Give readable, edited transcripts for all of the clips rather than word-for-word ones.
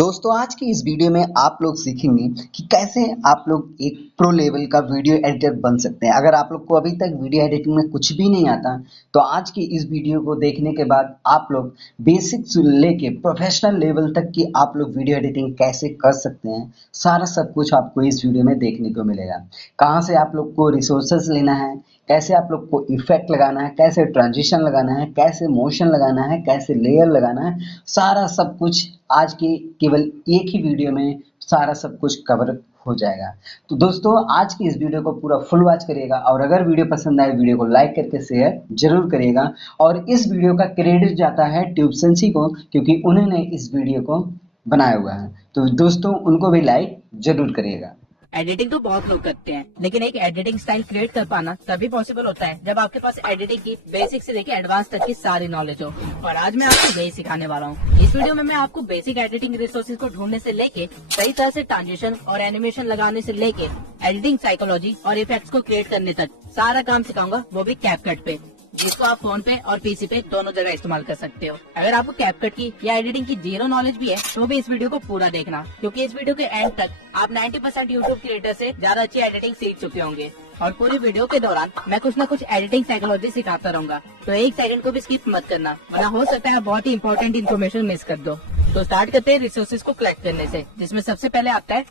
दोस्तों आज की इस वीडियो में आप लोग सीखेंगे कि कैसे आप लोग एक प्रो लेवल का वीडियो एडिटर बन सकते हैं। अगर आप लोग को अभी तक वीडियो एडिटिंग में कुछ भी नहीं आता तो आज की इस वीडियो को देखने के बाद आप लोग बेसिक से लेके प्रोफेशनल लेवल तक की आप लोग वीडियो एडिटिंग कैसे कर सकते हैं, सारा सब कुछ आपको इस वीडियो में देखने को मिलेगा। कहाँ से आप लोग को रिसोर्सेस लेना है, कैसे आप लोग को इफेक्ट लगाना है, कैसे ट्रांजिशन लगाना है, कैसे मोशन लगाना है, कैसे लेयर लगाना है, सारा सब कुछ आज के केवल एक ही वीडियो में सारा सब कुछ कवर हो जाएगा। तो दोस्तों आज की इस वीडियो को पूरा फुल वॉच करिएगा और अगर वीडियो पसंद आए वीडियो को लाइक करके शेयर जरूर करिएगा। और इस वीडियो का क्रेडिट जाता है ट्यूबसेंसी को, क्योंकि उन्होंने इस वीडियो को बनाया हुआ है। तो दोस्तों उनको भी लाइक जरूर करिएगा। एडिटिंग तो बहुत लोग करते हैं, लेकिन एक एडिटिंग स्टाइल क्रिएट कर पाना तभी पॉसिबल होता है जब आपके पास एडिटिंग की बेसिक से लेकर एडवांस तक की सारी नॉलेज हो। और आज मैं आपको यही सिखाने वाला हूँ। इस वीडियो में मैं आपको बेसिक एडिटिंग रिसोर्सेज को ढूंढने से लेके सही तरह से ट्रांजिशन और एनिमेशन लगाने से लेके एडिटिंग साइकोलॉजी और इफेक्ट्स को क्रिएट करने तक सारा काम सिखाऊंगा, वो भी कैपकट पे, जिसको आप फोन पे और पीसी पे दोनों जगह इस्तेमाल कर सकते हो। अगर आपको कैपकट की या एडिटिंग की जीरो नॉलेज भी है तो भी इस वीडियो को पूरा देखना, क्योंकि इस वीडियो के एंड तक आप 90% यूट्यूब क्रिएटर से ज्यादा अच्छी एडिटिंग सीख चुके होंगे। और पूरी वीडियो के दौरान मैं कुछ न कुछ एडिटिंग साइकोलॉजी सिखाता रहूंगा, तो एक सेकंड को भी स्किप मत करना, वरना हो सकता है बहुत ही इंपॉर्टेंट इन्फॉर्मेशन मिस कर दो। तो स्टार्ट करते हैं रिसोर्सेज को कलेक्ट करने से, जिसमें सबसे पहले आता है,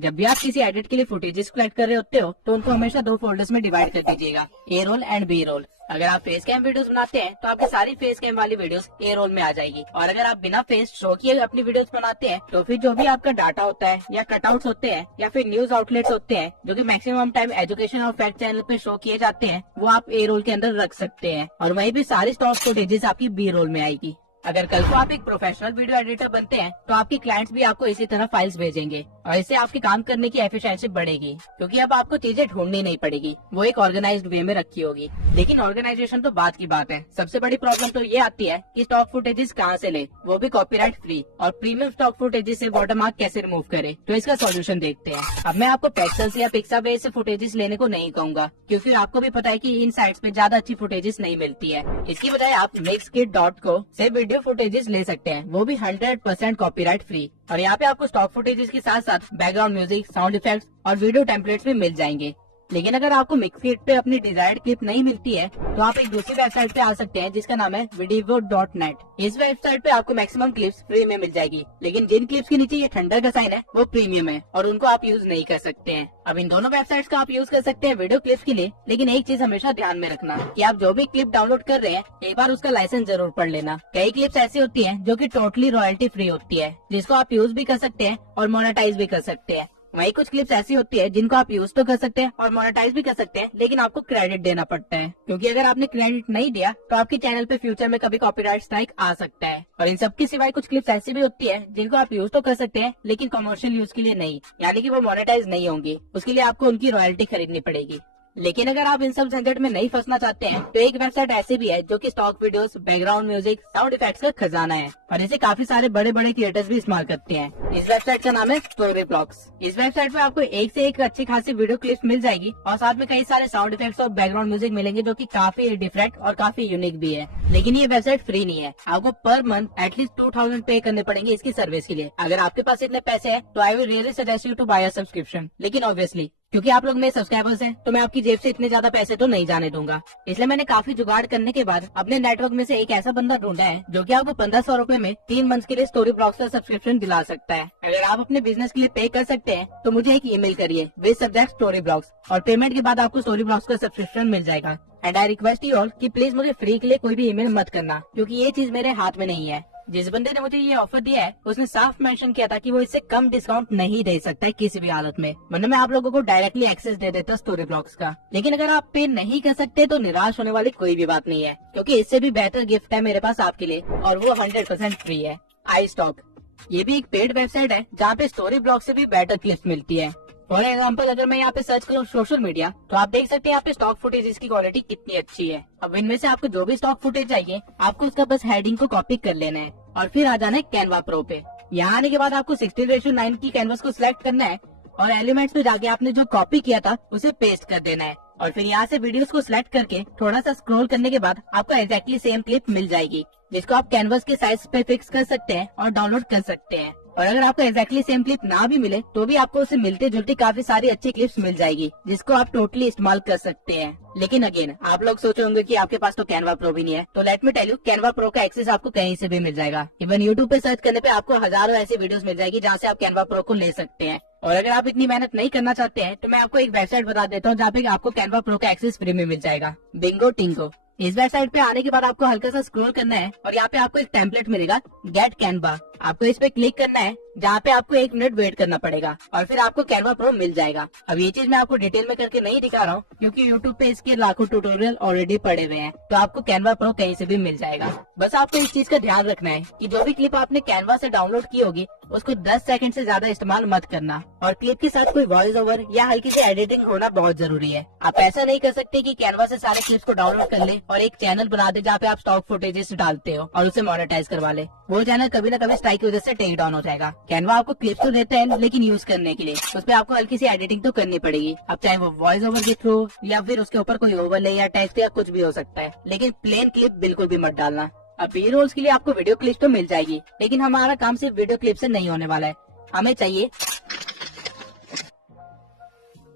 जब भी आप किसी एडिट के लिए फुटेजेस कलेक्ट कर रहे होते हो तो उनको हमेशा दो फोल्डर्स में डिवाइड कर दीजिएगा, ए रोल एंड बी रोल। अगर आप फेस कैम वीडियोस बनाते हैं तो आपकी सारी फेस कैम वाली वीडियोस ए रोल में आ जाएगी, और अगर आप बिना फेस शो किए अपनी वीडियोस बनाते हैं तो फिर जो भी आपका डाटा होता है या कटआउट्स होते हैं या फिर न्यूज आउटलेट्स होते हैं जो कि मैक्सिमम टाइम एजुकेशन और फैक्ट चैनल पे शो किए जाते हैं, वो आप ए रोल के अंदर रख सकते हैं, और वहीं भी सारी स्टॉक फुटेजेस आपकी बी रोल में आएगी। अगर कल को आप एक प्रोफेशनल वीडियो एडिटर बनते हैं तो आपके क्लाइंट्स भी आपको इसी तरह फाइल्स भेजेंगे, और इससे आपके काम करने की एफिशिएंसी बढ़ेगी, क्योंकि अब आपको चीजें ढूंढनी नहीं पड़ेगी, वो एक ऑर्गेनाइज्ड वे में रखी होगी। लेकिन ऑर्गेनाइजेशन तो बात की बात है, सबसे बड़ी प्रॉब्लम तो ये आती है कि स्टॉक फुटेजेस कहाँ से ले, वो भी कॉपीराइट फ्री, और प्रीमियम स्टॉक फुटेजेस से वाटरमार्क कैसे रिमूव करे। तो इसका सॉल्यूशन देखते हैं। अब मैं आपको पेक्सल्स या पिक्साबेस से फुटेजेस लेने को नहीं कहूंगा, क्योंकि आपको भी पता है कि इन साइट्स पे ज्यादा अच्छी फुटेजेस नहीं मिलती है। इसकी बजाय आप mixkit.co से वीडियो फुटेजेस ले सकते हैं, वो भी 100% कॉपीराइट फ्री। और यहाँ पे आपको स्टॉक फुटेजेस के साथ साथ बैकग्राउंड म्यूजिक, साउंड इफेक्ट्स और वीडियो टेम्पलेट्स भी मिल जाएंगे। लेकिन अगर आपको मिक्सकिट पे अपनी डिजायर्ड क्लिप नहीं मिलती है तो आप एक दूसरी वेबसाइट पे आ सकते हैं, जिसका नाम है videvo.net। इस वेबसाइट पे आपको मैक्सिमम क्लिप्स फ्री में मिल जाएगी, लेकिन जिन क्लिप्स के नीचे ये ठंडा का साइन है वो प्रीमियम है और उनको आप यूज नहीं कर सकते हैं। अब इन दोनों वेबसाइट्स का आप यूज कर सकते हैं वीडियो क्लिप्स के लिए, लेकिन एक चीज हमेशा ध्यान में रखना कि आप जो भी क्लिप डाउनलोड कर रहे हैं एक बार उसका लाइसेंस जरूर पढ़ लेना। कई क्लिप्स ऐसी होती है जो कि टोटली रॉयल्टी फ्री होती है, जिसको आप यूज भी कर सकते हैं और मोनेटाइज भी कर सकते हैं। वही कुछ क्लिप्स ऐसी होती है जिनको आप यूज तो कर सकते हैं और मोनेटाइज भी कर सकते हैं, लेकिन आपको क्रेडिट देना पड़ता है, क्योंकि अगर आपने क्रेडिट नहीं दिया तो आपके चैनल पे फ्यूचर में कभी कॉपीराइट स्ट्राइक आ सकता है। और इन सब के सिवाय कुछ क्लिप्स ऐसी भी होती है जिनको आप यूज तो कर सकते हैं, लेकिन कमर्शियल यूज के लिए नहीं, यानी कि वो मोनेटाइज नहीं होंगी, उसके लिए आपको उनकी रॉयल्टी खरीदनी पड़ेगी। लेकिन अगर आप इन सब झंझट में नहीं फंसना चाहते हैं तो एक वेबसाइट ऐसी भी है जो कि stock videos, background music, sound effects का खजाना है, और इसे काफी सारे बड़े बड़े क्रिएटर्स भी इस्तेमाल करते हैं। इस वेबसाइट का नाम है Storyblocks। इस वेबसाइट पे आपको एक से एक अच्छी खासी वीडियो क्लिप्स मिल जाएगी, और साथ में कई सारे साउंड इफेक्ट्स और बैकग्राउंड म्यूजिक मिलेंगे जो कि काफी डिफरेंट और काफी यूनिक भी है। लेकिन ये वेबसाइट फ्री नहीं है, आपको पर मंथ एटलीस्ट 2000 पे करने पड़ेंगे इसकी सर्विस के लिए। अगर आपके पास इतने पैसे हैं तो I will really suggest you to buy a subscription, लेकिन ऑब्वियसली क्योंकि आप लोग मेरे सब्सक्राइबर्स हैं तो मैं आपकी जेब से इतने ज्यादा पैसे तो नहीं जाने दूंगा। इसलिए मैंने काफी जुगाड़ करने के बाद अपने नेटवर्क में से एक ऐसा बंदा ढूंढा है जो कि आपको 1500 रुपए में 3 मंथ के लिए स्टोरी ब्लॉग्स का सब्सक्रिप्शन दिला सकता है। अगर आप अपने बिजनेस के लिए पे कर सकते हैं तो मुझे एक ईमेल करिए विद सब्जेक्ट स्टोरी ब्लॉग्स, और पेमेंट के बाद आपको स्टोरी ब्लॉग्स का सब्सक्रिप्शन मिल जाएगा। And I request you all कि प्लीज मुझे फ्री के लिए कोई भी ईमेल मत करना, क्योंकि ये चीज मेरे हाथ में नहीं है। जिस बंदे ने मुझे ये ऑफर दिया है उसने साफ मेंशन किया था कि वो इससे कम डिस्काउंट नहीं दे सकता है किसी भी हालत में, वरना मैं आप लोगों को डायरेक्टली एक्सेस दे देता स्टोरी ब्लॉग्स का। लेकिन अगर आप पे नहीं कर सकते तो निराश होने वाली कोई भी बात नहीं है, क्योंकि इससे भी बेहतर गिफ्ट है मेरे पास आपके लिए, और वो 100% फ्री है। आई स्टॉक ये भी एक पेड वेबसाइट है जहाँ पे स्टोरी ब्लॉग से भी बेटर क्लिप्स मिलती है। फॉर एग्जाम्पल अगर मैं यहाँ पे सर्च करूँ सोशल मीडिया तो आप देख सकते हैं यहाँ पे स्टॉक फुटेज की क्वालिटी कितनी अच्छी है। अब इनमें से आपको जो भी स्टॉक फुटेज चाहिए आपको उसका बस हेडिंग को कॉपी कर लेना है और फिर आ जाना है कैनवा प्रो पे। यहाँ आने के बाद आपको 16:9 की कैनवस को सिलेक्ट करना है और एलिमेंट्स पे जाके आपने जो कॉपी किया था उसे पेस्ट कर देना है, और फिर यहाँ से वीडियोस को सिलेक्ट करके थोड़ा सा स्क्रॉल करने के बाद आपको एग्जैक्टली सेम क्लिप मिल जाएगी। जिसको आप कैनवस के साइज पे फिक्स कर सकते हैं और डाउनलोड कर सकते हैं। और अगर आपको एक्जैक्टली सेम क्लिप ना भी मिले तो भी आपको उससे मिलते जुलती काफी सारी अच्छी क्लिप्स मिल जाएगी, जिसको आप टोटली इस्तेमाल कर सकते हैं। लेकिन अगेन आप लोग सोचे होंगे कि आपके पास तो कैनवा प्रो भी नहीं है, तो let me tell you, Canva pro का एक्सेस आपको कहीं से भी मिल जाएगा। इवन यूट्यूब पे सर्च करने पे आपको हजारों ऐसी वीडियोस मिल जाएगी जहाँ से आप कैनवा प्रो को ले सकते हैं। और अगर आप इतनी मेहनत नहीं करना चाहते हैं तो मैं आपको एक वेबसाइट बता देता हूँ जहाँ पे आपको कैनवा प्रो का एक्सेस फ्री में मिल जाएगा, बिंगो टिंगो। इस वेबसाइट पे आने के बाद आपको हल्का सा स्क्रॉल करना है और यहाँ पे आपको एक टेम्पलेट मिलेगा, गेट कैनवा। आपको इस पे क्लिक करना है, जहाँ पे आपको 1 मिनट वेट करना पड़ेगा और फिर आपको कैनवा प्रो मिल जाएगा। अब ये चीज मैं आपको डिटेल में करके नहीं दिखा रहा हूँ क्योंकि यूट्यूब पे इसके लाखों ट्यूटोरियल ऑलरेडी पड़े हुए हैं, तो आपको कैनवा प्रो कहीं से भी मिल जाएगा। बस आपको इस चीज का ध्यान रखना है कि जो भी क्लिप आपने कैनवा से डाउनलोड की होगी उसको 10 सेकंड से ज्यादा इस्तेमाल मत करना, और क्लिप के साथ कोई वॉइस ओवर या हल्की सी एडिटिंग होना बहुत जरूरी है। आप ऐसा नहीं कर सकते कि कैनवा से सारे क्लिप्स को डाउनलोड कर ले और एक चैनल बना दे जहाँ पे आप स्टॉक फुटेजेस डालते हो और उसे मोनेटाइज करवा ले। वो चैनल कभी ना कभी स्ट्राइक की वजह से टेक डाउन हो जाएगा। कैनवा आपको क्लिप्स तो देता है, लेकिन यूज करने के लिए उस पर आपको हल्की सी एडिटिंग तो करनी पड़ेगी। अब चाहे वो वॉइस ओवर के थ्रू या फिर उसके ऊपर कोई ओवरले या टेक्स्ट या कुछ भी हो सकता है, लेकिन प्लेन क्लिप बिल्कुल भी मत डालना। अब बी रोल्स के लिए आपको वीडियो क्लिप तो मिल जाएगी, लेकिन हमारा काम सिर्फ वीडियो क्लिप से नहीं होने वाला है। हमें चाहिए,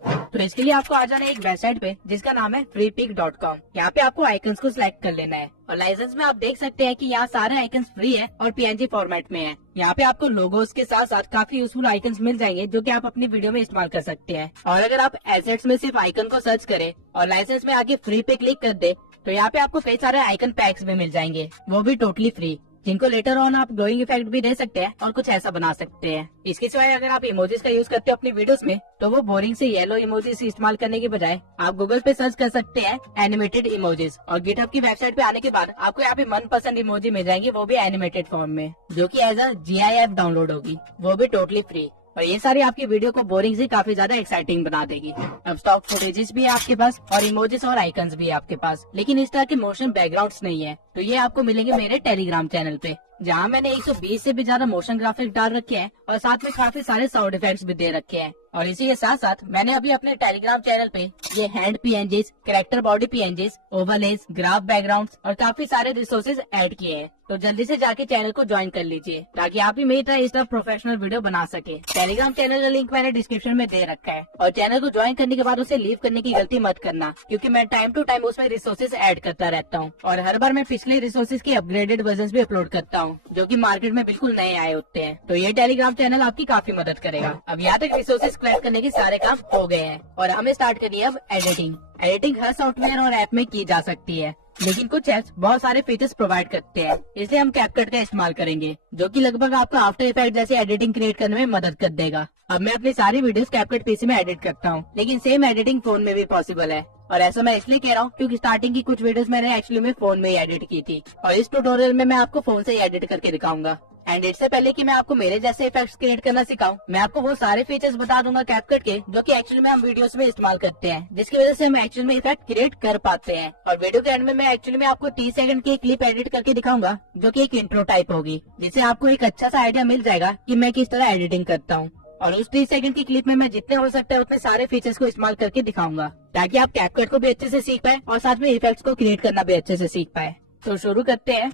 तो इसके लिए आपको आ जाना है एक वेबसाइट पे जिसका नाम है freepik.com। यहाँ पे आपको आइकन्स को सिलेक्ट कर लेना है और लाइसेंस में आप देख सकते हैं कि यहाँ सारे आइकन्स फ्री है और PNG फॉर्मेट में है। यहाँ पे आपको लोगोस के साथ साथ काफी यूजफुल आइकन्स मिल जाएंगे जो कि आप अपनी वीडियो में इस्तेमाल कर सकते हैं। और अगर आप एसेट्स में सिर्फ आइकन को सर्च करें और लाइसेंस में आके फ्री पे क्लिक कर दे तो यहाँ पे आपको कई सारे आइकन पैक्स भी मिल जाएंगे, वो भी टोटली फ्री, जिनको लेटर ऑन आप ग्लोइंग इफेक्ट भी दे सकते हैं और कुछ ऐसा बना सकते हैं। इसके सिवाय अगर आप इमोजीज का यूज करते हो अपनी वीडियोस में तो वो बोरिंग से येलो इमोजीज इस्तेमाल करने के बजाय आप गूगल पे सर्च कर सकते हैं एनिमेटेड इमोजीज, और गिटहब की वेबसाइट पे आने के बाद आपको यहाँ पे मनपसंद इमोजी मिल जाएंगे, वो भी एनिमेटेड फॉर्म में, जो कि एज अ GIF डाउनलोड होगी, वो भी टोटली फ्री। और ये सारी आपकी वीडियो को बोरिंग से काफी ज्यादा एक्साइटिंग बना देगी। अब स्टॉक फुटेजेस भी है आपके पास और इमोजीज और आइकन्स भी है आपके पास, लेकिन इस तरह के मोशन बैकग्राउंड्स नहीं है, तो ये आपको मिलेंगे मेरे टेलीग्राम चैनल पे, जहाँ मैंने 120 से भी ज्यादा मोशन ग्राफिक्स डाल रखे हैं और साथ में काफी सारे साउंड इफेक्ट्स भी दे रखे हैं। और इसी के साथ साथ मैंने अभी अपने टेलीग्राम चैनल पे ये hand PNGs, character body PNGs, overlays, graph backgrounds और काफी सारे रिसोर्सेज ऐड किए हैं, तो जल्दी से जाके चैनल को ज्वाइन कर लीजिए ताकि आप भी मेरी तरह इस तरह प्रोफेशनल वीडियो बना सके। टेलीग्राम चैनल का लिंक मैंने डिस्क्रिप्शन में दे रखा है, और चैनल को ज्वाइन करने के बाद उसे लीव करने की गलती मत करना, क्योंकि मैं टाइम टू टाइम उसमें रिसोर्सेज ऐड करता रहता हूँ और हर बार मैं पिछले रिसोर्सेज के अपग्रेडेड वर्जन भी अपलोड करता हूँ जो कि मार्केट में बिल्कुल नए आए होते हैं। तो ये टेलीग्राम चैनल आपकी काफी मदद करेगा। अब यहाँ तक रिसोर्सेज कलेक्ट करने के सारे काम हो गए हैं और हमें स्टार्ट करनी है अब एडिटिंग। एडिटिंग हर सॉफ्टवेयर और ऐप में की जा सकती है, लेकिन कुछ ऐप्स बहुत सारे फीचर्स प्रोवाइड करते हैं, इसलिए हम कैपकट का इस्तेमाल करेंगे, जो कि लगभग आपको आफ्टर इफेक्ट जैसे एडिटिंग क्रिएट करने में मदद कर देगा। अब मैं अपनी सारी वीडियोस कैपकट PC में एडिट करता हूँ, लेकिन सेम एडिटिंग फोन में भी पॉसिबल है, और ऐसा मैं इसलिए कह रहा हूँ क्योंकि स्टार्टिंग की कुछ वीडियोस मैंने एक्चुअली में फोन में ही एडिट की थी, और इस ट्यूटोरियल में मैं आपको फोन से ही एडिट करके दिखाऊंगा। एंड इससे पहले कि मैं आपको मेरे जैसे इफेक्ट्स क्रिएट करना सिखाऊं, मैं आपको वो सारे फीचर्स बता दूंगा कैपकट के जो कि एक्चुअली में हम वीडियोस में इस्तेमाल करते हैं, जिसकी वजह से हम एक्चुअली में इफेक्ट क्रिएट कर पाते हैं। और वीडियो के एंड में मैं एक्चुअली में आपको 30 सेकंड की क्लिप एडिट करके दिखाऊंगा जो कि एक इंट्रो टाइप होगी, जिससे आपको एक अच्छा सा आइडिया मिल जाएगा कि मैं किस तरह एडिटिंग करता हूँ। और उस 30 सेकंड की क्लिप में मैं जितने हो सकता है उतने सारे फीचर्स को इस्तेमाल करके दिखाऊंगा, ताकि आप कैपकट को भी अच्छे से सीख पाए और साथ में इफेक्ट्स को क्रिएट करना भी अच्छे से सीख पाए। तो शुरू करते हैं।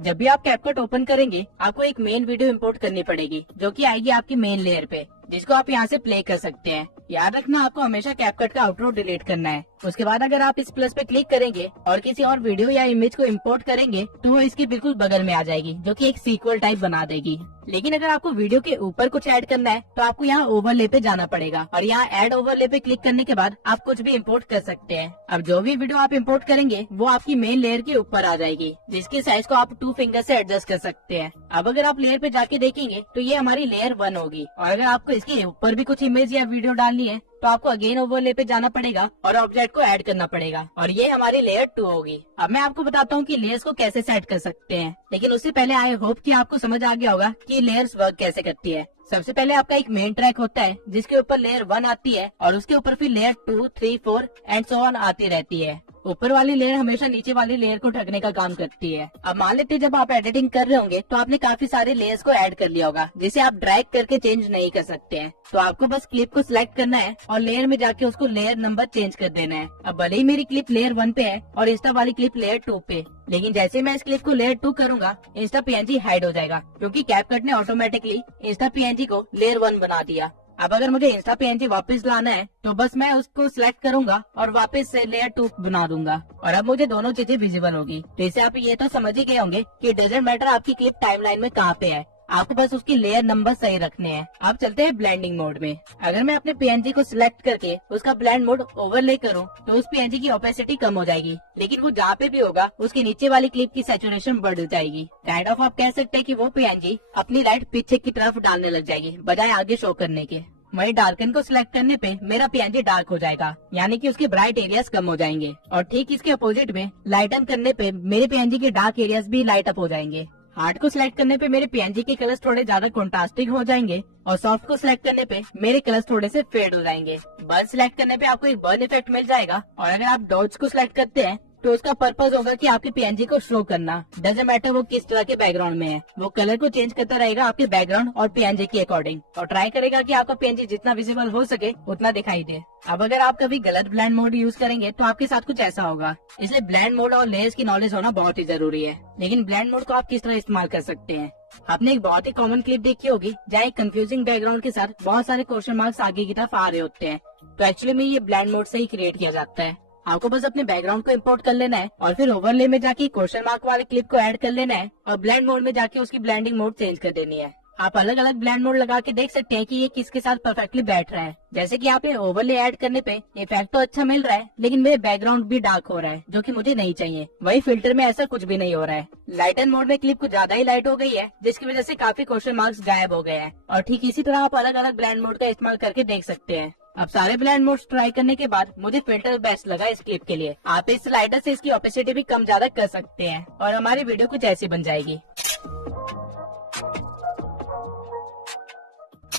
जब भी आप कैपकट ओपन करेंगे आपको एक मेन वीडियो इंपोर्ट करनी पड़ेगी, जो कि आएगी आपकी मेन लेयर पे, जिसको आप यहाँ से प्ले कर सकते हैं। याद रखना आपको हमेशा कैपकट का आउटरो डिलीट करना है। उसके बाद अगर आप इस प्लस पे क्लिक करेंगे और किसी और वीडियो या इमेज को इंपोर्ट करेंगे तो वो इसके बिल्कुल बगल में आ जाएगी, जो कि एक सीक्वल टाइप बना देगी। लेकिन अगर आपको वीडियो के ऊपर कुछ ऐड करना है तो आपको यहाँ ओवरले पे जाना पड़ेगा, और यहाँ ऐड ओवरले पे क्लिक करने के बाद आप कुछ भी इम्पोर्ट कर सकते हैं। अब जो भी वीडियो आप इम्पोर्ट करेंगे वो आपकी मेन लेयर के ऊपर आ जाएगी, जिसकी साइज को आप 2 फिंगर से एडजस्ट कर सकते हैं। अब अगर आप लेयर पे जाके देखेंगे तो ये हमारी लेयर 1 होगी, और अगर आपको इसके ऊपर भी कुछ इमेज या वीडियो डालनी है तो आपको अगेन ओवरले पे जाना पड़ेगा और ऑब्जेक्ट को ऐड करना पड़ेगा, और ये हमारी लेयर 2 होगी। अब मैं आपको बताता हूँ कि लेयर्स को कैसे सेट कर सकते हैं, लेकिन उससे पहले आई होप कि आपको समझ आ गया होगा कि लेयर्स वर्क कैसे करती है। सबसे पहले आपका एक मेन ट्रैक होता है जिसके ऊपर लेयर 1 आती है, और उसके ऊपर फिर लेयर 2, 3, 4 एंड सो ऑन आती रहती है। ऊपर वाली लेयर हमेशा नीचे वाली लेयर को ढकने का काम करती है। अब मान लेते हैं जब आप एडिटिंग कर रहे होंगे तो आपने काफी सारे लेयर्स को ऐड कर लिया होगा जिसे आप ड्रैग करके चेंज नहीं कर सकते हैं। तो आपको बस क्लिप को सिलेक्ट करना है और लेयर में जाके उसको लेयर नंबर चेंज कर देना है। अब भले ही मेरी क्लिप लेयर 1 पे है और इंस्टा वाली क्लिप लेयर 2 पे, लेकिन जैसे मैं इस क्लिप को लेयर 2 करूंगा इंस्टा पीएनजी हाइड हो जाएगा क्योंकि कैपकट ने ऑटोमेटिकली इंस्टा पीएनजी को लेयर 1 बना दिया। अब अगर मुझे इंस्टा पीएनजी वापस लाना है तो बस मैं उसको सिलेक्ट करूंगा और वापस से लेयर 2 बना दूंगा और अब मुझे दोनों चीजें विजिबल होगी। तो इससे आप ये तो समझ ही गए होंगे कि डजंट मैटर आपकी क्लिप टाइमलाइन में कहाँ पे है, आपको बस उसकी लेयर नंबर सही रखने हैं। अब चलते हैं ब्लेंडिंग मोड में। अगर मैं अपने पीएनजी को सिलेक्ट करके उसका ब्लेंड मोड ओवरले करूं तो उस पीएनजी की ओपेसिटी कम हो जाएगी, लेकिन वो जहाँ पे भी होगा उसके नीचे वाली क्लिप की सैचुरेशन बढ़ जाएगी। काइंड ऑफ आप कह सकते हैं कि वो पीएनजी अपनी लाइट पीछे की तरफ डालने लग जाएगी बजाय आगे शो करने के। वही डार्कन को सिलेक्ट करने पे मेरा पीएनजी डार्क हो जाएगा, यानी कि उसके ब्राइट एरियाज कम हो जाएंगे। और ठीक इसके अपोजिट में लाइटन करने पे मेरे पीएनजी के डार्क एरियाज भी लाइट अप हो जाएंगे। हार्ड को सिलेक्ट करने पे मेरे पीएनजी के कलर्स थोड़े ज्यादा कॉन्ट्रास्टिंग हो जाएंगे और सॉफ्ट को सिलेक्ट करने पे मेरे कलर्स थोड़े से फेड हो जाएंगे। बर्न सिलेक्ट करने पे आपको एक बर्न इफेक्ट मिल जाएगा और अगर आप डॉट्स को सिलेक्ट करते हैं तो उसका पर्पज होगा कि आपके पीएनजी को शो करना। डजंट मैटर वो किस तरह के बैकग्राउंड में है, वो कलर को चेंज करता रहेगा आपके बैकग्राउंड और पीएनजी के अकॉर्डिंग और ट्राई करेगा कि आपका पीएनजी जितना विजिबल हो सके उतना दिखाई दे। अब अगर आप कभी गलत ब्लेंड मोड यूज करेंगे तो आपके साथ कुछ ऐसा होगा। इसलिए ब्लेंड मोड और लेयर्स की नॉलेज होना बहुत ही जरूरी है। लेकिन ब्लेंड मोड को आप किस तरह इस्तेमाल कर सकते हैं? आपने एक बहुत ही कॉमन क्लिप देखी होगी जहाँ एक कंफ्यूजिंग बैकग्राउंड के साथ बहुत सारे क्वेश्चन मार्क्स आगे की तरफ आ रहे होते हैं। तो एक्चुअली में ये ब्लेंड मोड से ही क्रिएट किया जाता है। आपको बस अपने बैकग्राउंड को इंपोर्ट कर लेना है और फिर ओवरले में जाके क्वेश्चन मार्क वाले क्लिप को ऐड कर लेना है और ब्लेंड मोड में जाके उसकी ब्लेंडिंग मोड चेंज कर देनी है। आप अलग अलग ब्लेंड मोड लगा के देख सकते हैं कि ये किसके साथ परफेक्टली बैठ रहा है। जैसे कि आप ये ओवरले ऐड करने पे इफेक्ट तो अच्छा मिल रहा है, लेकिन मेरे बैकग्राउंड भी डार्क हो रहा है जो कि मुझे नहीं चाहिए। वही फिल्टर में ऐसा कुछ भी नहीं हो रहा है। लाइटन मोड में क्लिप कुछ ज्यादा ही लाइट हो गई है जिसकी वजह से काफी क्वेश्चन मार्क्स गायब हो गए हैं। और ठीक इसी तरह आप अलग अलग ब्लेंड मोड का इस्तेमाल करके देख सकते हैं। अब सारे ब्लेंड मोड्स ट्राई करने के बाद मुझे फिल्टर बेस्ट लगा इस क्लिप के लिए। आप इस स्लाइडर से इसकी ओपेसिटी भी कम ज्यादा कर सकते हैं और हमारी वीडियो कुछ ऐसी बन जाएगी।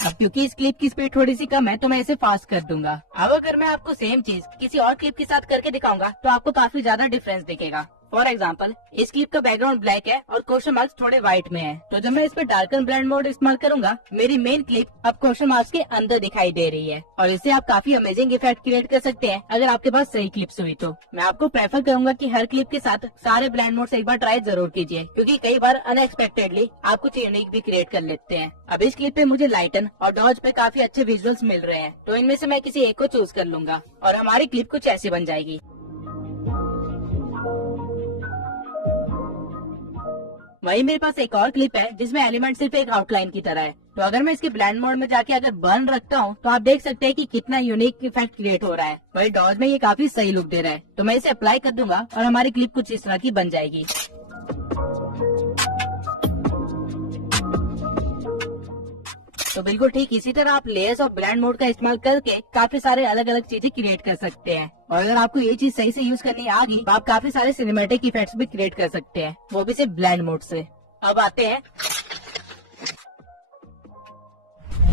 अब क्योंकि इस क्लिप की स्पीड थोड़ी सी कम है तो मैं इसे फास्ट कर दूंगा। अब अगर मैं आपको सेम चीज किसी और क्लिप के साथ करके दिखाऊंगा तो आपको काफी ज्यादा डिफरेंस दिखेगा। फॉर एग्जाम्पल, इस क्लिप का बैकग्राउंड ब्लैक है और क्वेश्चन मार्क्स थोड़े व्हाइट में है, तो जब मैं इस पे डार्कन ब्लेंड मोड इस्तेमाल करूंगा मेरी मेन क्लिप अब क्वेश्चन मार्क्स के अंदर दिखाई दे रही है और इससे आप काफी अमेजिंग इफेक्ट क्रिएट कर सकते हैं अगर आपके पास सही क्लिप्स हुई तो। मैं आपको प्रेफर करूंगा कि हर क्लिप के साथ सारे ब्लेंड मोड एक बार ट्राई जरूर कीजिए, क्योंकि कई बार अनएक्सपेक्टेडली आप कुछ यूनिक भी क्रिएट कर लेते हैं। अब इस क्लिप पे मुझे लाइटन और डॉज पे काफी अच्छे विजुअल्स मिल रहे हैं, तो इनमें से मैं किसी एक को चूज कर लूंगा और हमारी क्लिप कुछ ऐसी बन जाएगी। वही मेरे पास एक और क्लिप है जिसमें एलिमेंट सिर्फ एक आउटलाइन की तरह है, तो अगर मैं इसके ब्लेंड मोड में जाके अगर बर्न रखता हूँ तो आप देख सकते हैं कि कितना यूनिक इफेक्ट क्रिएट हो रहा है। वही डॉज में ये काफी सही लुक दे रहा है, तो मैं इसे अप्लाई कर दूंगा और हमारी क्लिप कुछ इस तरह की बन जाएगी। तो बिल्कुल ठीक इसी तरह आप लेयर्स और ब्लेंड मोड का इस्तेमाल करके काफी सारे अलग अलग चीजें क्रिएट कर सकते हैं। और अगर आपको ये चीज सही से यूज करनी आ गई तो आप काफी सारे सिनेमैटिक इफेक्ट्स भी क्रिएट कर सकते हैं, वो भी सिर्फ ब्लेंड मोड से। अब आते हैं,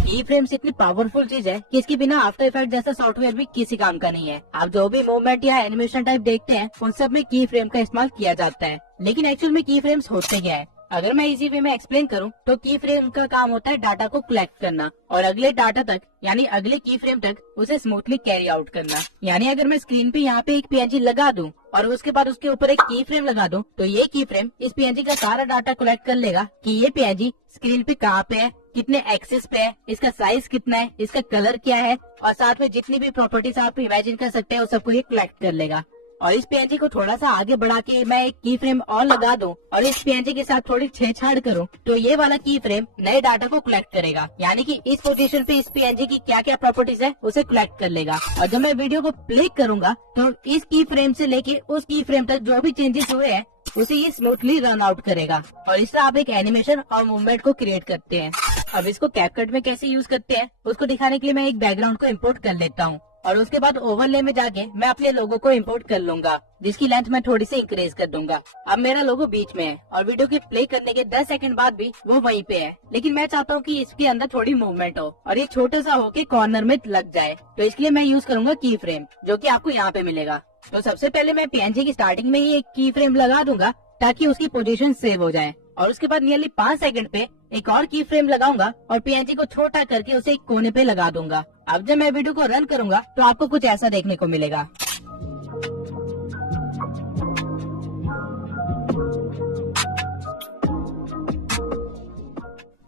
की फ्रेम्स इतनी पावरफुल चीज है कि इसके बिना आफ्टर इफेक्ट जैसा सॉफ्टवेयर भी किसी काम का नहीं है। आप जो भी मूवमेंट या एनिमेशन टाइप देखते हैं उन सब में की फ्रेम का इस्तेमाल किया जाता है, लेकिन एक्चुअल में की फ्रेम्स होते क्या है? अगर मैं इसी वे में एक्सप्लेन करूं तो की फ्रेम का काम होता है डाटा को कलेक्ट करना और अगले डाटा तक यानी अगले की फ्रेम तक उसे स्मूथली कैरी आउट करना। यानी अगर मैं स्क्रीन पे यहाँ पे एक पीएनजी लगा दूं और उसके बाद उसके ऊपर एक की फ्रेम लगा दूं तो ये की फ्रेम इस पीएनजी का सारा डाटा कलेक्ट कर लेगा कि ये पीएनजी स्क्रीन पे कहाँ पे है, कितने एक्सेस पे है, इसका साइज कितना है, इसका कलर क्या है और साथ में जितनी भी प्रॉपर्टीज आप इमेजिन कर सकते हैं उस सबको ये कलेक्ट कर लेगा। और इस पीएनजी को थोड़ा सा आगे बढ़ा के मैं एक की फ्रेम और लगा दूं और इस पीएनजी के साथ थोड़ी छेड़छाड़ करूं तो ये वाला की फ्रेम नए डाटा को कलेक्ट करेगा, यानी कि इस पोजीशन पे इस पीएनजी की क्या क्या प्रॉपर्टीज है उसे कलेक्ट कर लेगा। और जब मैं वीडियो को प्ले करूंगा तो इस की फ्रेम से लेके उस की फ्रेम तक जो भी चेंजेस हुए हैं उसे ये स्मूथली रन आउट करेगा और इससे आप एक एनिमेशन और मूवमेंट को क्रिएट करते हैं। अब इसको कैपकट में कैसे यूज करते हैं उसको दिखाने के लिए मैं एक बैकग्राउंड को इम्पोर्ट कर लेता हूँ और उसके बाद ओवरले में जाके मैं अपने लोगो को इंपोर्ट कर लूंगा, जिसकी लेंथ मैं थोड़ी सी इंक्रीज कर दूंगा। अब मेरा लोगो बीच में है और वीडियो के प्ले करने के 10 सेकंड बाद भी वो वहीं पे है, लेकिन मैं चाहता हूँ कि इसके अंदर थोड़ी मूवमेंट हो और ये छोटा सा होके कॉर्नर में लग जाए, तो इसलिए मैं यूज करूंगा की फ्रेम जो कि आपको यहाँ पे मिलेगा। तो सबसे पहले मैं पीएनजी की स्टार्टिंग में ही एक की फ्रेम लगा दूंगा ताकि उसकी पोजीशन सेव हो जाए, और उसके बाद नियरली 5 सेकंड पे एक और की फ्रेम लगाऊंगा और पीएनजी को छोटा करके उसे एक कोने पे लगा दूंगा। अब जब मैं वीडियो को रन करूंगा तो आपको कुछ ऐसा देखने को मिलेगा।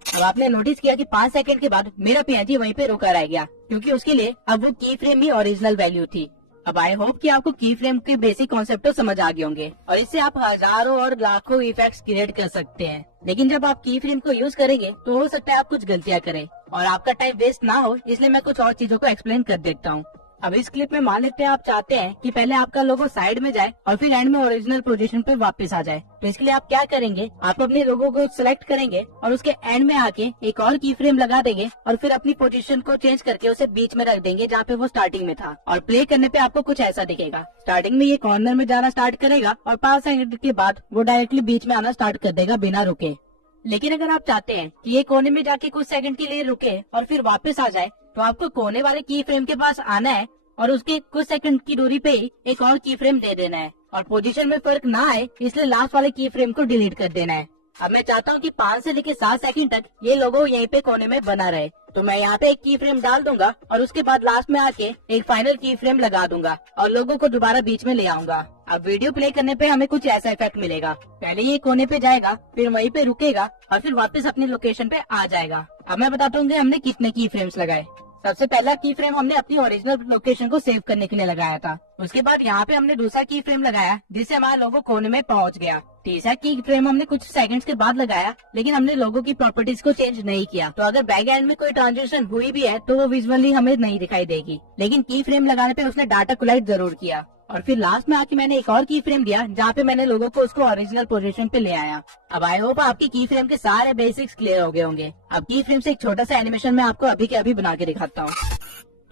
अब आपने नोटिस किया कि 5 सेकंड के बाद मेरा पीएनजी वहीं पे रुका रह गया, क्योंकि उसके लिए अब वो की फ्रेम भी ओरिजिनल वैल्यू थी। अब आई होप कि आपको की फ्रेम के बेसिक कॉन्सेप्ट तो समझ आ गए होंगे, और इससे आप हजारों और लाखों इफेक्ट्स क्रिएट कर सकते हैं। लेकिन जब आप की फ्रेम को यूज करेंगे तो हो सकता है आप कुछ गलतियां करें, और आपका टाइम वेस्ट ना हो, इसलिए मैं कुछ और चीजों को एक्सप्लेन कर देता हूँ। अब इस क्लिप में मान लेते हैं आप चाहते हैं कि पहले आपका लोगो साइड में जाए और फिर एंड में ओरिजिनल पोजीशन पे वापस आ जाए। तो इसके लिए आप क्या करेंगे, आप अपने लोगो को सिलेक्ट करेंगे और उसके एंड में आके एक और की फ्रेम लगा देंगे और फिर अपनी पोजीशन को चेंज करके उसे बीच में रख देंगे जहाँ पे वो स्टार्टिंग में था, और प्ले करने पे आपको कुछ ऐसा दिखेगा। स्टार्टिंग में ये कॉर्नर में जाना स्टार्ट करेगा और 5 सेकंड के बाद वो डायरेक्टली बीच में आना स्टार्ट कर देगा बिना रुके। लेकिन अगर आप चाहते हैं कि ये कोने में जाके कुछ सेकंड के लिए रुके और फिर वापस आ जाए, तो आपको कोने वाले की फ्रेम के पास आना है और उसके कुछ सेकंड की दूरी पे ही एक और की फ्रेम दे देना है, और पोजीशन में फर्क ना आए इसलिए लास्ट वाले की फ्रेम को डिलीट कर देना है। अब मैं चाहता हूँ कि 5 से लेकर 7 सेकंड तक ये लोगो यहीं पे कोने में बना रहे, तो मैं यहाँ पे एक की फ्रेम डाल दूंगा और उसके बाद लास्ट में आके एक फाइनल की फ्रेम लगा दूंगा और लोगो को दोबारा बीच में ले आऊंगा। अब वीडियो प्ले करने पे हमें कुछ ऐसा इफेक्ट मिलेगा। पहले ये कोने पे जाएगा, फिर वहीं पे रुकेगा और फिर वापस अपनी लोकेशन पे आ जाएगा। अब मैं बताता हूँ हमने कितने की फ्रेम्स लगाए। सबसे पहला की फ्रेम हमने अपनी ओरिजिनल लोकेशन को सेव करने के लिए लगाया था। उसके बाद यहाँ पे हमने दूसरा की फ्रेम लगाया जिससे हमारा लोगो कोने में पहुँच गया। तीसरा की फ्रेम हमने कुछ सेकंड्स के बाद लगाया, लेकिन हमने लोगो की प्रॉपर्टीज को चेंज नहीं किया, तो अगर बैक एंड में कोई ट्रांजेक्शन हुई भी है तो वो विजुअली हमें नहीं दिखाई देगी। लेकिन की फ्रेम लगाने पे उसने डाटा कोलाइट जरूर किया। और फिर लास्ट में आके मैंने एक और की फ्रेम दिया जहाँ पे मैंने लोगों को उसको ओरिजिनल पोजीशन पे ले आया। अब आई होप आपकी की फ्रेम के सारे बेसिक्स क्लियर हो गए होंगे। अब की फ्रेम से एक छोटा सा एनिमेशन मैं आपको अभी के अभी बना के दिखाता हूँ।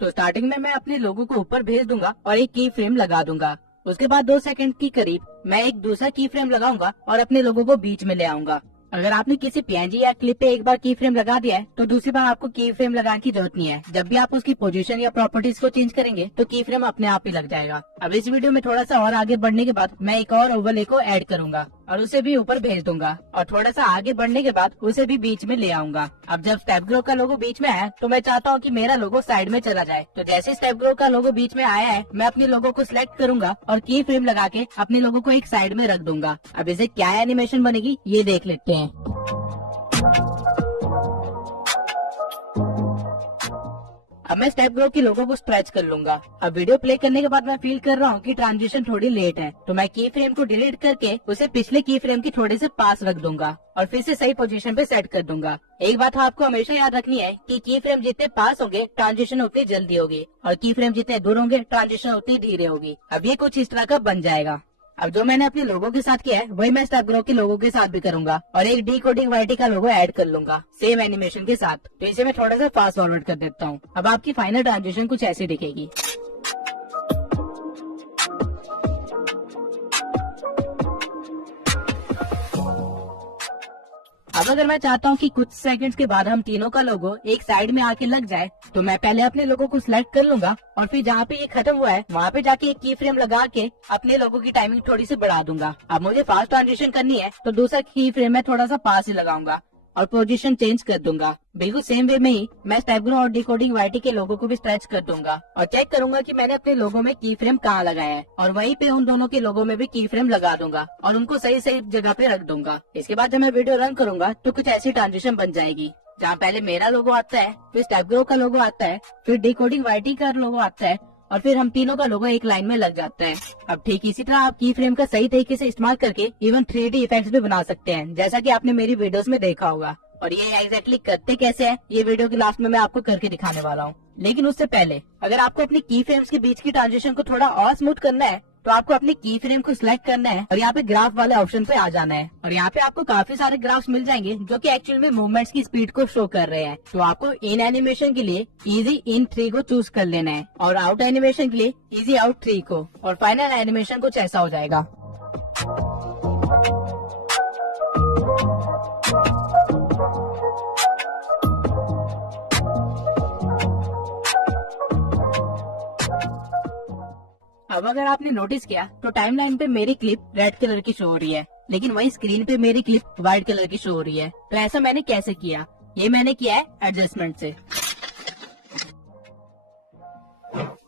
तो स्टार्टिंग में मैं अपने लोगों को ऊपर भेज दूंगा और एक की फ्रेम लगा दूंगा। उसके बाद 2 सेकंड की करीब मैं एक दूसरा की फ्रेम लगाऊंगा और अपने लोगों को बीच में ले आऊंगा। अगर आपने किसी पीएनजी या क्लिप पे एक बार की फ्रेम लगा दिया है तो दूसरी बार आपको की फ्रेम लगाने की जरूरत नहीं है। जब भी आप उसकी पोजीशन या प्रॉपर्टीज को चेंज करेंगे तो की फ्रेम अपने आप ही लग जाएगा। अब इस वीडियो में थोड़ा सा और आगे बढ़ने के बाद मैं एक और ओवरले को ऐड करूंगा और उसे भी ऊपर भेज दूंगा, और थोड़ा सा आगे बढ़ने के बाद उसे भी बीच में ले आऊंगा। अब जब स्टेप ग्रो का लोगो बीच में है तो मैं चाहता हूँ कि मेरा लोगो साइड में चला जाए। तो जैसे स्टेप ग्रो का लोगो बीच में आया है, मैं अपने लोगो को सिलेक्ट करूंगा और की फ्रेम लगा के अपने लोगो को एक साइड में रख दूंगा। अब इसे क्या एनिमेशन बनेगी ये देख लेते हैं। अब मैं स्टेप ग्रो के लोगों को स्ट्रेच कर लूंगा। अब वीडियो प्ले करने के बाद मैं फील कर रहा हूँ कि ट्रांजिशन थोड़ी लेट है, तो मैं की फ्रेम को डिलीट करके उसे पिछले की फ्रेम की थोड़े से पास रख दूंगा और फिर से सही पोजीशन पे सेट कर दूंगा। एक बात आपको हमेशा याद रखनी है कि की फ्रेम जितने पास होंगे ट्रांजिशन उतनी जल्दी होगी, और की फ्रेम जितने दूर होंगे ट्रांजिशन उतनी धीरे होगी। अब ये कुछ इस तरह का बन जाएगा। अब जो मैंने अपने लोगों के साथ किया है वही मैं स्टेप ग्रो के लोगों के साथ भी करूंगा और एक डिकोडिंग वाईटी का लोगो ऐड कर लूंगा सेम एनिमेशन के साथ। तो इसे मैं थोड़ा सा फास्ट फॉरवर्ड कर देता हूँ। अब आपकी फाइनल ट्रांजिशन कुछ ऐसी दिखेगी। अब अगर मैं चाहता हूँ कि कुछ सेकंड्स के बाद हम तीनों का लोगो एक साइड में आके लग जाए, तो मैं पहले अपने लोगो को सिलेक्ट कर लूंगा और फिर जहाँ पे ये खत्म हुआ है वहाँ पे जाके एक की फ्रेम लगा के अपने लोगो की टाइमिंग थोड़ी सी बढ़ा दूंगा। अब मुझे फास्ट ट्रांजिशन करनी है तो दूसरा की फ्रेम में थोड़ा सा पास ही लगाऊंगा और पोजीशन चेंज कर दूंगा। बिल्कुल सेम वे में ही मैं स्टेप ग्रो और डिकोडिंग वाईटी के लोगों को भी स्ट्रेच कर दूंगा और चेक करूंगा कि मैंने अपने लोगों में की फ्रेम कहाँ लगाया है, और वहीं पे उन दोनों के लोगों में भी की फ्रेम लगा दूंगा और उनको सही सही जगह पे रख दूंगा। इसके बाद जब मैं वीडियो रन करूंगा तो कुछ ऐसी ट्रांजिशन बन जाएगी जहाँ पहले मेरा लोगो आता है, फिर स्टेप ग्रो का लोगो आता है, फिर डिकोडिंग वाईटी का लोगो आता है और फिर हम तीनों का लोगो एक लाइन में लग जाता है। अब ठीक इसी तरह आप की फ्रेम का सही तरीके से इस्तेमाल करके इवन 3D इफेक्ट्स भी बना सकते हैं, जैसा कि आपने मेरी वीडियोस में देखा होगा। और ये एग्जैक्टली करते कैसे है ये वीडियो के लास्ट में मैं आपको करके दिखाने वाला हूँ। लेकिन उससे पहले अगर आपको अपनी की फ्रेम्स के बीच की ट्रांजिशन को थोड़ा और स्मूथ करना है तो आपको अपनी की फ्रेम को सिलेक्ट करना है और यहाँ पे ग्राफ वाले ऑप्शन पे आ जाना है, और यहाँ पे आपको काफी सारे ग्राफ्स मिल जाएंगे जो कि एक्चुअल में मूवमेंट्स की स्पीड को शो कर रहे हैं। तो आपको इन एनिमेशन के लिए इजी इन 3 को चूज कर लेना है और आउट एनिमेशन के लिए इजी आउट 3 को, और फाइनल एनिमेशन कुछ ऐसा हो जाएगा। अब अगर आपने नोटिस किया तो टाइमलाइन पे मेरी क्लिप रेड कलर की शो हो रही है, लेकिन वही स्क्रीन पे मेरी क्लिप व्हाइट कलर की शो हो रही है। तो ऐसा मैंने कैसे किया? ये मैंने किया है एडजस्टमेंट से।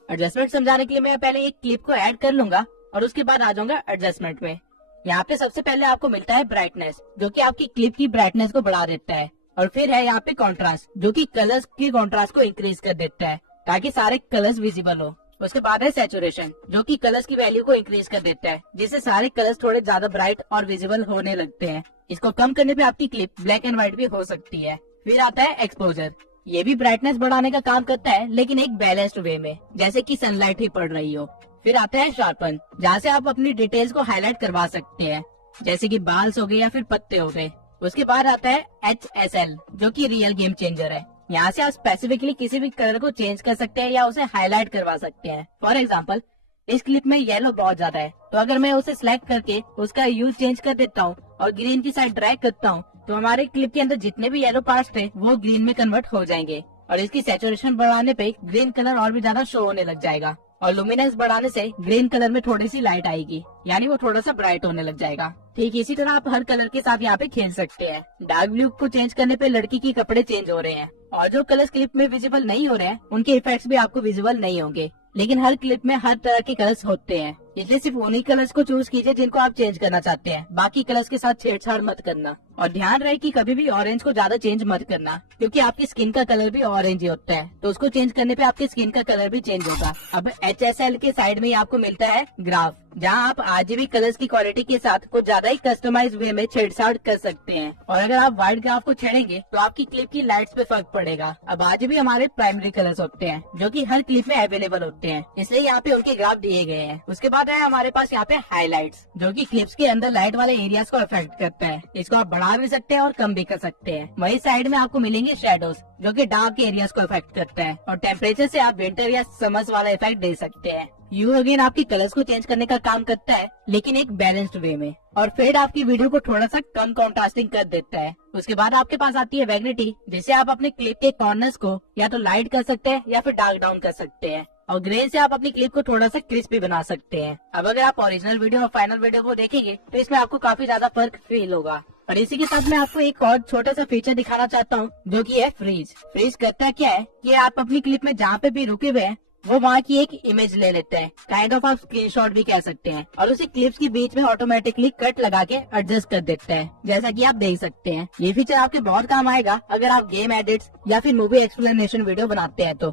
एडजस्टमेंट समझाने के लिए मैं पहले एक क्लिप को ऐड कर लूंगा और उसके बाद आ जाऊंगा एडजस्टमेंट में। यहाँ पे सबसे पहले आपको मिलता है ब्राइटनेस, जो कि आपकी क्लिप की ब्राइटनेस को बढ़ा देता है। और फिर है यहाँ पे कॉन्ट्रास्ट, जो कि कलर्स की कॉन्ट्रास्ट को इंक्रीज कर देता है ताकि सारे कलर्स विजिबल हो। उसके बाद है सैचुरेशन, जो कि कलर्स की वैल्यू को इंक्रीज कर देता है, जिससे सारे कलर्स थोड़े ज्यादा ब्राइट और विजिबल होने लगते हैं। इसको कम करने पे आपकी क्लिप ब्लैक एंड व्हाइट भी हो सकती है। फिर आता है एक्सपोजर। ये भी ब्राइटनेस बढ़ाने का काम करता है, लेकिन एक बैलेंस्ड वे में, जैसे कि सनलाइट ही पड़ रही हो। फिर आता है शार्पन, जहाँ से आप अपनी डिटेल्स को हाईलाइट करवा सकते हैं, जैसे कि बाल्स हो गए या फिर पत्ते हो गए। उसके बाद आता है HSL, जो कि रियल गेम चेंजर है। यहाँ से आप स्पेसिफिकली किसी भी कलर को चेंज कर सकते हैं या उसे हाईलाइट करवा सकते हैं। फॉर एग्जाम्पल, इस क्लिप में येलो बहुत ज्यादा है, तो अगर मैं उसे सिलेक्ट करके उसका ह्यू चेंज कर देता हूँ और ग्रीन की साइड ड्रैग करता हूँ, तो हमारे क्लिप के अंदर जितने भी येलो पार्ट्स थे वो ग्रीन में कन्वर्ट हो जाएंगे। और इसकी सैचुरेशन बढ़ाने पे ग्रीन कलर और भी ज्यादा शो होने लग जाएगा। और लुमिनेंस बढ़ाने से ग्रीन कलर में थोड़ी सी लाइट आएगी, यानी वो थोड़ा सा ब्राइट होने लग जाएगा। ठीक इसी तरह आप हर कलर के साथ यहाँ पे खेल सकते हैं। डार्क ब्लू को चेंज करने पे लड़की के कपड़े चेंज हो रहे हैं, और जो कलर्स क्लिप में विजिबल नहीं हो रहे हैं उनके इफेक्ट्स भी आपको विजिबल नहीं होंगे। लेकिन हर क्लिप में हर तरह के कलर्स होते हैं, इसलिए सिर्फ उन्हीं कलर्स को चूज कीजिए जिनको आप चेंज करना चाहते हैं। बाकी कलर्स के साथ छेड़छाड़ मत करना। और ध्यान रहे कि कभी भी ऑरेंज को ज्यादा चेंज मत करना, क्योंकि आपकी स्किन का कलर भी ऑरेंज ही होता है, तो उसको चेंज करने पे आपकी स्किन का कलर भी चेंज होगा। अब HSL के साइड में आपको मिलता है ग्राफ, जहाँ आप RGB कलर्स की क्वालिटी के साथ कुछ ज्यादा ही कस्टमाइज वे में छेड़छाड़ कर सकते हैं। और अगर आप व्हाइट ग्राफ को छेड़ेंगे तो आपकी क्लिप की लाइट्स पे फर्क पड़ेगा। अब RGB हमारे प्राइमरी कलर्स होते हैं, जो कि हर क्लिप में अवेलेबल होते हैं, इसलिए यहाँ पे उनके ग्राफ दिए गए हैं। उसके बाद है हमारे पास यहाँ पे हाईलाइट्स, जो कि क्लिप्स के अंदर लाइट वाले एरियाज को अफेक्ट करता है। इसको आप बढ़ा भी सकते हैं और कम भी कर सकते हैं। वही साइड में आपको मिलेंगे शेडोज, जो कि डार्क एरियाज को अफेक्ट करता है। और टेम्परेचर से आप विंटर या समर्स वाला इफेक्ट दे सकते हैं। यू अगेन आपकी कलर्स को चेंज करने का काम करता है, लेकिन एक बैलेंस्ड वे में। और फेड आपकी वीडियो को थोड़ा सा कम कॉन्ट्रास्टिंग कर देता है। उसके बाद आपके पास आती है वैग्निटी, जिससे आप अपने क्लिप के कॉर्नर्स को या तो लाइट कर सकते हैं या फिर डार्क डाउन कर सकते हैं। और ग्रेन से आप अपनी क्लिप को थोड़ा सा क्रिस्पी बना सकते हैं। अब अगर आप ओरिजिनल वीडियो और फाइनल वीडियो को देखेंगे तो इसमें आपको काफी ज्यादा फर्क फील होगा। और इसी के साथ मैं आपको एक और छोटा सा फीचर दिखाना चाहता हूँ, जो कि है फ्रीज। फ्रीज करता क्या है कि आप अपनी क्लिप में जहाँ पे भी रुके हुए हैं वो वहाँ की एक इमेज ले लेते हैं, काइंड ऑफ आप स्क्रीनशॉट भी कह सकते हैं, और उसे क्लिप्स के बीच में ऑटोमेटिकली कट लगा के एडजस्ट कर देते हैं, जैसा कि आप देख सकते हैं। ये फीचर आपके बहुत काम आएगा अगर आप गेम एडिट्स या फिर मूवी एक्सप्लेनेशन वीडियो बनाते हैं तो।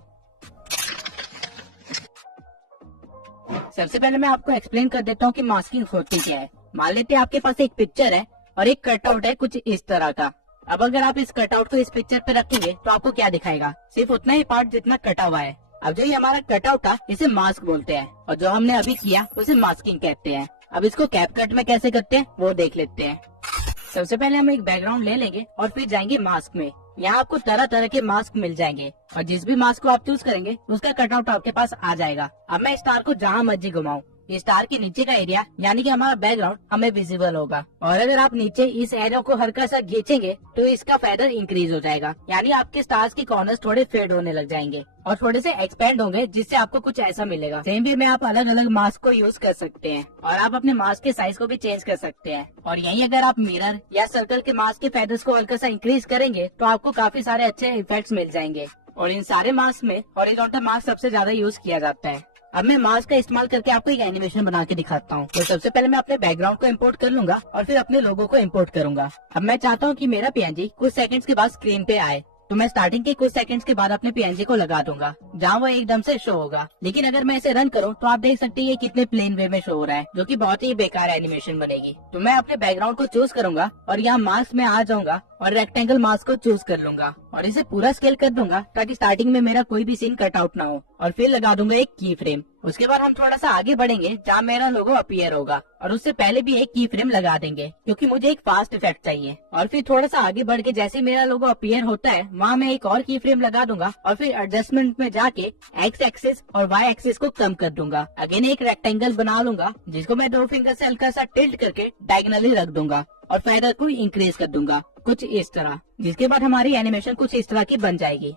सबसे पहले मैं आपको एक्सप्लेन कर देता हूँ कि मास्किंग होती क्या है। मान लेते हैं आपके पास एक पिक्चर है और एक कटआउट है कुछ इस तरह का। अब अगर आप इस कटआउट को इस पिक्चर पे रखेंगे तो आपको क्या दिखाएगा? सिर्फ उतना ही पार्ट जितना कटा हुआ है। अब जो ये हमारा कटआउट था इसे मास्क बोलते हैं, और जो हमने अभी किया उसे मास्किंग कहते हैं। अब इसको कैपकट में कैसे करते हैं वो देख लेते हैं। सबसे पहले हम एक बैकग्राउंड ले लेंगे और फिर जाएंगे मास्क में। यहाँ आपको तरह तरह के मास्क मिल जाएंगे, और जिस भी मास्क को आप चूज करेंगे उसका कटआउट आपके पास आ जाएगा। अब मैं स्टार को जहाँ मर्जी घुमाऊं, स्टार के नीचे का एरिया यानी कि हमारा बैकग्राउंड हमें विजिबल होगा। और अगर आप नीचे इस एरिया को हल्का सा खींचेंगे तो इसका फेदर इंक्रीज हो जाएगा, यानी आपके स्टार्स के कॉर्नर्स थोड़े फेड होने लग जाएंगे और थोड़े से एक्सपेंड होंगे, जिससे आपको कुछ ऐसा मिलेगा। सेम वे में आप अलग अलग मास्क को यूज कर सकते हैं, और आप अपने मास्क के साइज को भी चेंज कर सकते हैं। और यही अगर आप मिरर या सर्कल के मास्क के फेदर्स को हल्का सा इंक्रीज करेंगे तो आपको काफी सारे अच्छे इफेक्ट्स मिल जाएंगे। और इन सारे मास्क में हॉरिजॉन्टल मास्क सबसे ज्यादा यूज किया जाता है। अब मैं मास्क का इस्तेमाल करके आपको एक एनिमेशन बना के दिखाता हूँ। तो सबसे पहले मैं अपने बैकग्राउंड को इंपोर्ट कर लूंगा और फिर अपने लोगो को इंपोर्ट करूंगा। अब मैं चाहता हूँ कि मेरा PNG कुछ सेकंड्स के बाद स्क्रीन पे आए, तो मैं स्टार्टिंग के कुछ सेकंड्स के बाद अपने PNG को लगा दूंगा जहाँ वो एकदम से शो होगा। लेकिन अगर मैं इसे रन करूँ तो आप देख सकते हैं ये कितने प्लेन वे में शो हो रहा है, जो कि बहुत ही बेकार एनिमेशन बनेगी। तो मैं अपने बैकग्राउंड को चूज करूंगा और यहाँ मास्क में आ जाऊंगा और रेक्टेंगल मास्क को चूज कर लूंगा और इसे पूरा स्केल कर दूंगा ताकि स्टार्टिंग में मेरा कोई भी सीन कट आउट ना हो। और फिर लगा दूंगा एक की फ्रेम। उसके बाद हम थोड़ा सा आगे बढ़ेंगे जहाँ मेरा लोगो अपीयर होगा, और उससे पहले भी एक की फ्रेम लगा देंगे क्योंकि मुझे एक फास्ट इफेक्ट चाहिए। और फिर थोड़ा सा आगे बढ़ के जैसे मेरा लोगो अपीयर होता है वहाँ मैं एक और की फ्रेम लगा दूंगा और फिर एडजस्टमेंट में जाके एक्स एक्सिस और वाई एक्सिस को कम कर दूंगा। अगेन एक रेक्टेंगल बना लूंगा जिसको मैं 2 फिंगर से हल्का सा टिल्ट करके डायगोनली रख दूंगा और फेदर को इंक्रीज कर दूंगा कुछ इस तरह, जिसके बाद हमारी एनिमेशन कुछ इस तरह की बन जाएगी।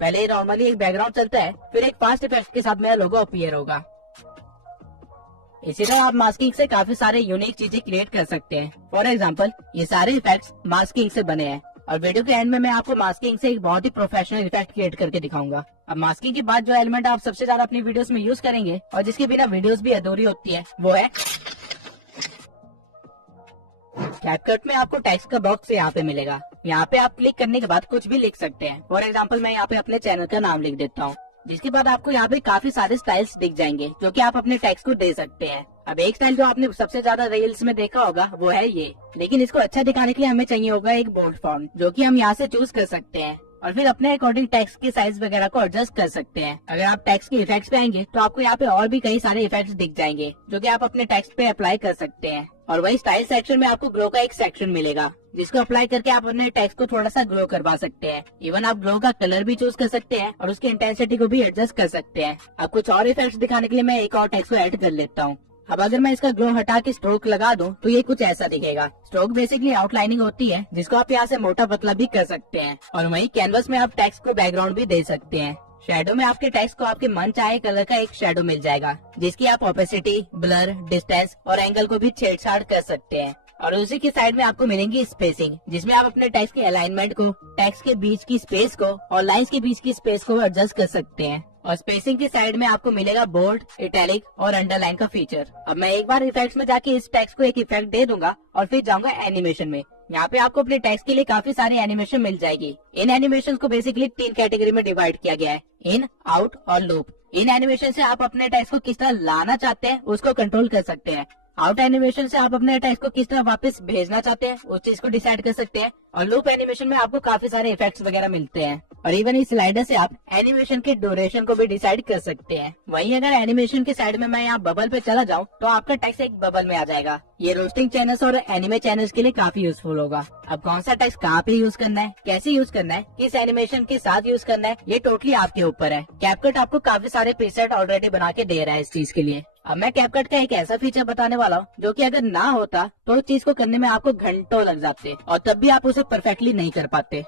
पहले नॉर्मली एक बैकग्राउंड चलता है, फिर एक फास्ट इफेक्ट के साथ मेरा लोगो अपीयर होगा। इसी तरह आप मास्किंग से काफी सारे यूनिक चीजें क्रिएट कर सकते हैं। फॉर एग्जाम्पल, ये सारे इफेक्ट्स मास्किंग से बने हैं और वीडियो के एंड में मैं आपको मास्किंग से एक बहुत ही प्रोफेशनल इफेक्ट क्रिएट करके दिखाऊंगा। अब मास्किंग के बाद जो एलिमेंट आप सबसे ज्यादा अपनी वीडियोस में यूज करेंगे और जिसके बिना वीडियोस भी अधूरी होती है, वो है कैपकट में आपको टेक्स्ट का बॉक्स यहाँ पे मिलेगा। यहाँ पे आप क्लिक करने के बाद कुछ भी लिख सकते हैं। फॉर एग्जाम्पल, मैं यहाँ पे अपने चैनल का नाम लिख देता हूँ, जिसके बाद आपको यहाँ पे काफी सारे स्टाइल्स दिख जाएंगे जो कि आप अपने टेक्स्ट को दे सकते हैं। अब एक स्टाइल जो आपने सबसे ज्यादा रील्स में देखा होगा वो है ये, लेकिन इसको अच्छा दिखाने के लिए हमें चाहिए होगा एक बोल्ड फॉन्ट, जो कि हम यहाँ से चूज कर सकते हैं और फिर अपने अकॉर्डिंग टेक्स्ट के साइज वगैरह को एडजस्ट कर सकते हैं। अगर आप टेक्स्ट के इफेक्ट्स पे आएंगे तो आपको यहाँ पे और भी कई सारे इफेक्ट्स दिख जाएंगे जो कि आप अपने टेक्स्ट पे अप्लाई कर सकते हैं। और वही स्टाइल सेक्शन में आपको ग्लो का एक सेक्शन मिलेगा, जिसको अप्लाई करके आप अपने टेक्स्ट को थोड़ा सा ग्लो करवा सकते हैं। इवन आप ग्लो का कलर भी चूज कर सकते हैं और उसकी इंटेंसिटी को भी एडजस्ट कर सकते हैं। अब कुछ और इफेक्ट्स दिखाने के लिए मैं एक और टेक्स्ट को ऐड कर लेता हूँ। अब अगर मैं इसका ग्लो हटा के स्ट्रोक लगा दूं तो ये कुछ ऐसा दिखेगा। स्ट्रोक बेसिकली आउटलाइनिंग होती है, जिसको आप यहाँ से मोटा पतला भी कर सकते हैं। और वहीं कैनवस में आप टेक्स्ट को बैकग्राउंड भी दे सकते हैं। शैडो में आपके टेक्स्ट को आपके मन चाहे कलर का एक शैडो मिल जाएगा, जिसकी आप ओपेसिटी, ब्लर, डिस्टेंस और एंगल को भी छेड़छाड़ कर सकते हैं। और उसी की साइड में आपको मिलेंगी स्पेसिंग, जिसमें आप अपने टेक्स्ट के अलाइनमेंट को, टेक्स्ट के बीच की स्पेस को और लाइंस के बीच की स्पेस को एडजस्ट कर सकते हैं। और स्पेसिंग की साइड में आपको मिलेगा बोल्ड, इटैलिक और अंडरलाइन का फीचर। अब मैं एक बार इफेक्ट्स में जाके इस टेक्स्ट को एक इफेक्ट दे दूंगा और फिर जाऊंगा एनिमेशन में। यहाँ पे आपको अपने टेक्स्ट के लिए काफी सारी एनिमेशन मिल जाएगी। इन एनिमेशन को बेसिकली 3 कैटेगरी में डिवाइड किया गया है, इन, आउट और लूप। इन एनिमेशन से आप अपने टेक्स्ट को किस तरह लाना चाहते हैं उसको कंट्रोल कर सकते हैं। आउट एनिमेशन से आप अपने टेक्स्ट को किस तरह वापस भेजना चाहते हैं उस चीज को डिसाइड कर सकते हैं। और लूप एनिमेशन में आपको काफी सारे इफेक्ट्स वगैरह मिलते हैं। और इवन इस स्लाइडर से आप एनिमेशन के ड्यूरेशन को भी डिसाइड कर सकते हैं। वहीं अगर एनिमेशन के साइड में मैं यहाँ बबल पे चला जाऊँ तो आपका टेक्स्ट एक बबल में आ जाएगा। ये रोस्टिंग चैनल्स और एनिमे चैनल्स के लिए काफी यूजफुल होगा। अब कौन सा टेक्स्ट कहाँ पे यूज करना है, कैसे यूज करना है, किस एनिमेशन के साथ यूज करना है, ये टोटली आपके ऊपर है। कैपकट आपको काफी सारे प्रीसेट ऑलरेडी बना के दे रहा है इस चीज के लिए। अब मैं कैपकट का एक ऐसा फीचर बताने वाला हूँ जो कि अगर ना होता तो उस चीज को करने में आपको घंटों लग जाते और तब भी आप उसे परफेक्टली नहीं कर पाते।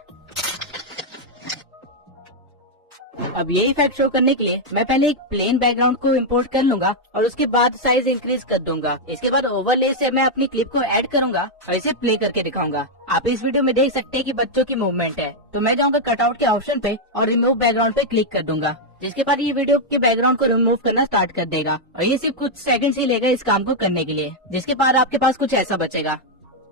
अब ये इफेक्ट शो करने के लिए मैं पहले एक प्लेन बैकग्राउंड को इंपोर्ट कर लूंगा और उसके बाद साइज इंक्रीज कर दूंगा। इसके बाद ओवरले से मैं अपनी क्लिप को ऐड करूंगा और इसे प्ले करके दिखाऊंगा। आप इस वीडियो में देख सकते हैं कि बच्चों की मूवमेंट है, तो मैं जाऊंगा कटआउट के ऑप्शन पे और रिमूव बैकग्राउंड पे क्लिक कर दूंगा, जिसके बाद ये वीडियो के बैकग्राउंड को रिमूव करना स्टार्ट कर देगा। और ये सिर्फ कुछ सेकंड्स ही लेगा इस काम को करने के लिए, जिसके बाद आपके पास कुछ ऐसा बचेगा।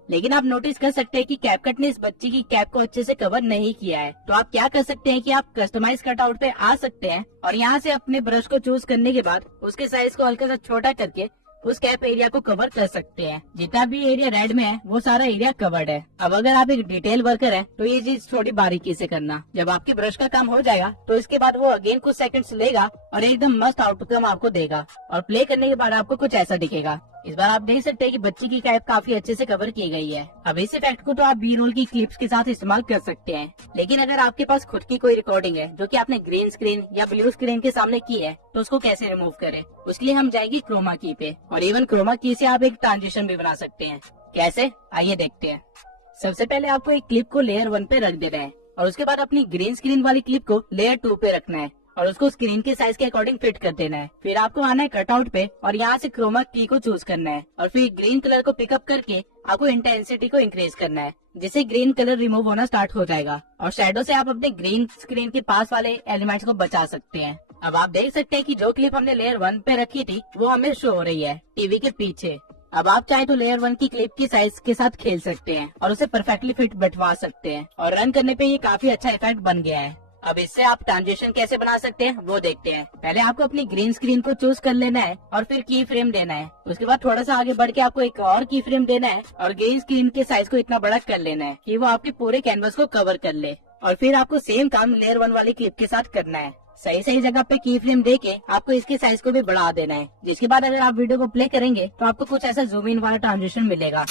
लेकिन आप नोटिस कर सकते हैं कि कैपकट ने इस बच्ची की कैप को अच्छे से कवर नहीं किया है। तो आप क्या कर सकते हैं कि आप कस्टमाइज कटआउट पे आ सकते हैं और यहाँ से अपने ब्रश को चूज करने के बाद उसके साइज को हल्का सा छोटा करके उस कैप एरिया को कवर कर सकते हैं। जितना भी एरिया रेड में है वो सारा एरिया कवर्ड है। अब अगर आप एक डिटेल वर्कर है तो ये चीज थोड़ी बारीकी से करना। जब आपके ब्रश का काम हो जाएगा तो इसके बाद वो अगेन कुछ सेकंड्स लेगा और एकदम मस्त आउटकम आपको देगा। और प्ले करने के बाद आपको कुछ ऐसा दिखेगा। इस बार आप देख सकते हैं कि बच्ची की कैप काफी अच्छे से कवर की गई है। अब इस इफेक्ट को तो आप बी रोल की क्लिप्स के साथ इस्तेमाल कर सकते हैं, लेकिन अगर आपके पास खुद की कोई रिकॉर्डिंग है जो कि आपने ग्रीन स्क्रीन या ब्लू स्क्रीन के सामने की है तो उसको कैसे रिमूव करें, उसके लिए हम जाएंगे क्रोमा की पे। और इवन क्रोमा की से आप एक ट्रांजिशन भी बना सकते हैं। कैसे, आइए देखते हैं। सबसे पहले आपको एक क्लिप को लेयर 1 पे रख देना है और उसके बाद अपनी ग्रीन स्क्रीन वाली क्लिप को लेयर 2 पे रखना है और उसको स्क्रीन के साइज के अकॉर्डिंग फिट कर देना है। फिर आपको आना है कटआउट पे और यहाँ से क्रोमा की को चूज करना है और फिर ग्रीन कलर को पिकअप करके आपको इंटेंसिटी को इंक्रीज करना है, जिससे ग्रीन कलर रिमूव होना स्टार्ट हो जाएगा। और शैडो से आप अपने ग्रीन स्क्रीन के पास वाले एलिमेंट्स को बचा सकते हैं। अब आप देख सकते हैं कि जो क्लिप हमने लेयर 1 पे रखी थी वो हमें शो हो रही है टीवी के पीछे। अब आप चाहे तो लेयर 1 की क्लिप की साइज के साथ खेल सकते हैं और उसे परफेक्टली फिट बैठवा सकते हैं और रन करने पे ये काफी अच्छा इफेक्ट बन गया है। अब इससे आप ट्रांजिशन कैसे बना सकते हैं वो देखते हैं। पहले आपको अपनी ग्रीन स्क्रीन को चूज कर लेना है और फिर की फ्रेम देना है। उसके बाद थोड़ा सा आगे बढ़ के आपको एक और की फ्रेम देना है और ग्रीन स्क्रीन के साइज को इतना बड़ा कर लेना है कि वो आपके पूरे कैनवस को कवर कर ले। और फिर आपको सेम काम लेयर 1 वाली क्लिप के साथ करना है। सही सही जगह पे की फ्रेम देके आपको इसके साइज को भी बढ़ा देना है, जिसके बाद अगर आप वीडियो को प्ले करेंगे तो आपको कुछ ऐसा जूम इन वाला ट्रांजिशन मिलेगा।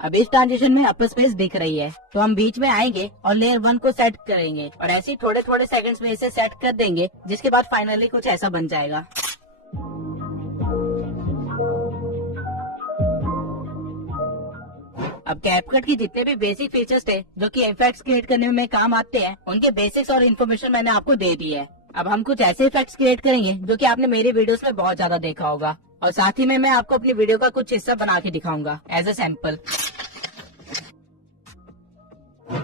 अब इस ट्रांजिशन में अपर स्पेस दिख रही है, तो हम बीच में आएंगे और लेयर 1 को सेट करेंगे और ऐसे थोड़े थोड़े सेकंड्स में इसे सेट कर देंगे, जिसके बाद फाइनली कुछ ऐसा बन जाएगा। अब कैपकट की जितने भी बेसिक फीचर्स थे जो कि इफेक्ट्स क्रिएट करने में काम आते हैं, उनके बेसिक्स और इन्फॉर्मेशन मैंने आपको दे दी है। अब हम कुछ ऐसे इफेक्ट्स क्रिएट करेंगे जो कि आपने मेरी वीडियोस में बहुत ज्यादा देखा होगा, और साथ ही में मैं आपको अपनी वीडियो का कुछ हिस्सा बना के दिखाऊंगा एज ए सैंपल।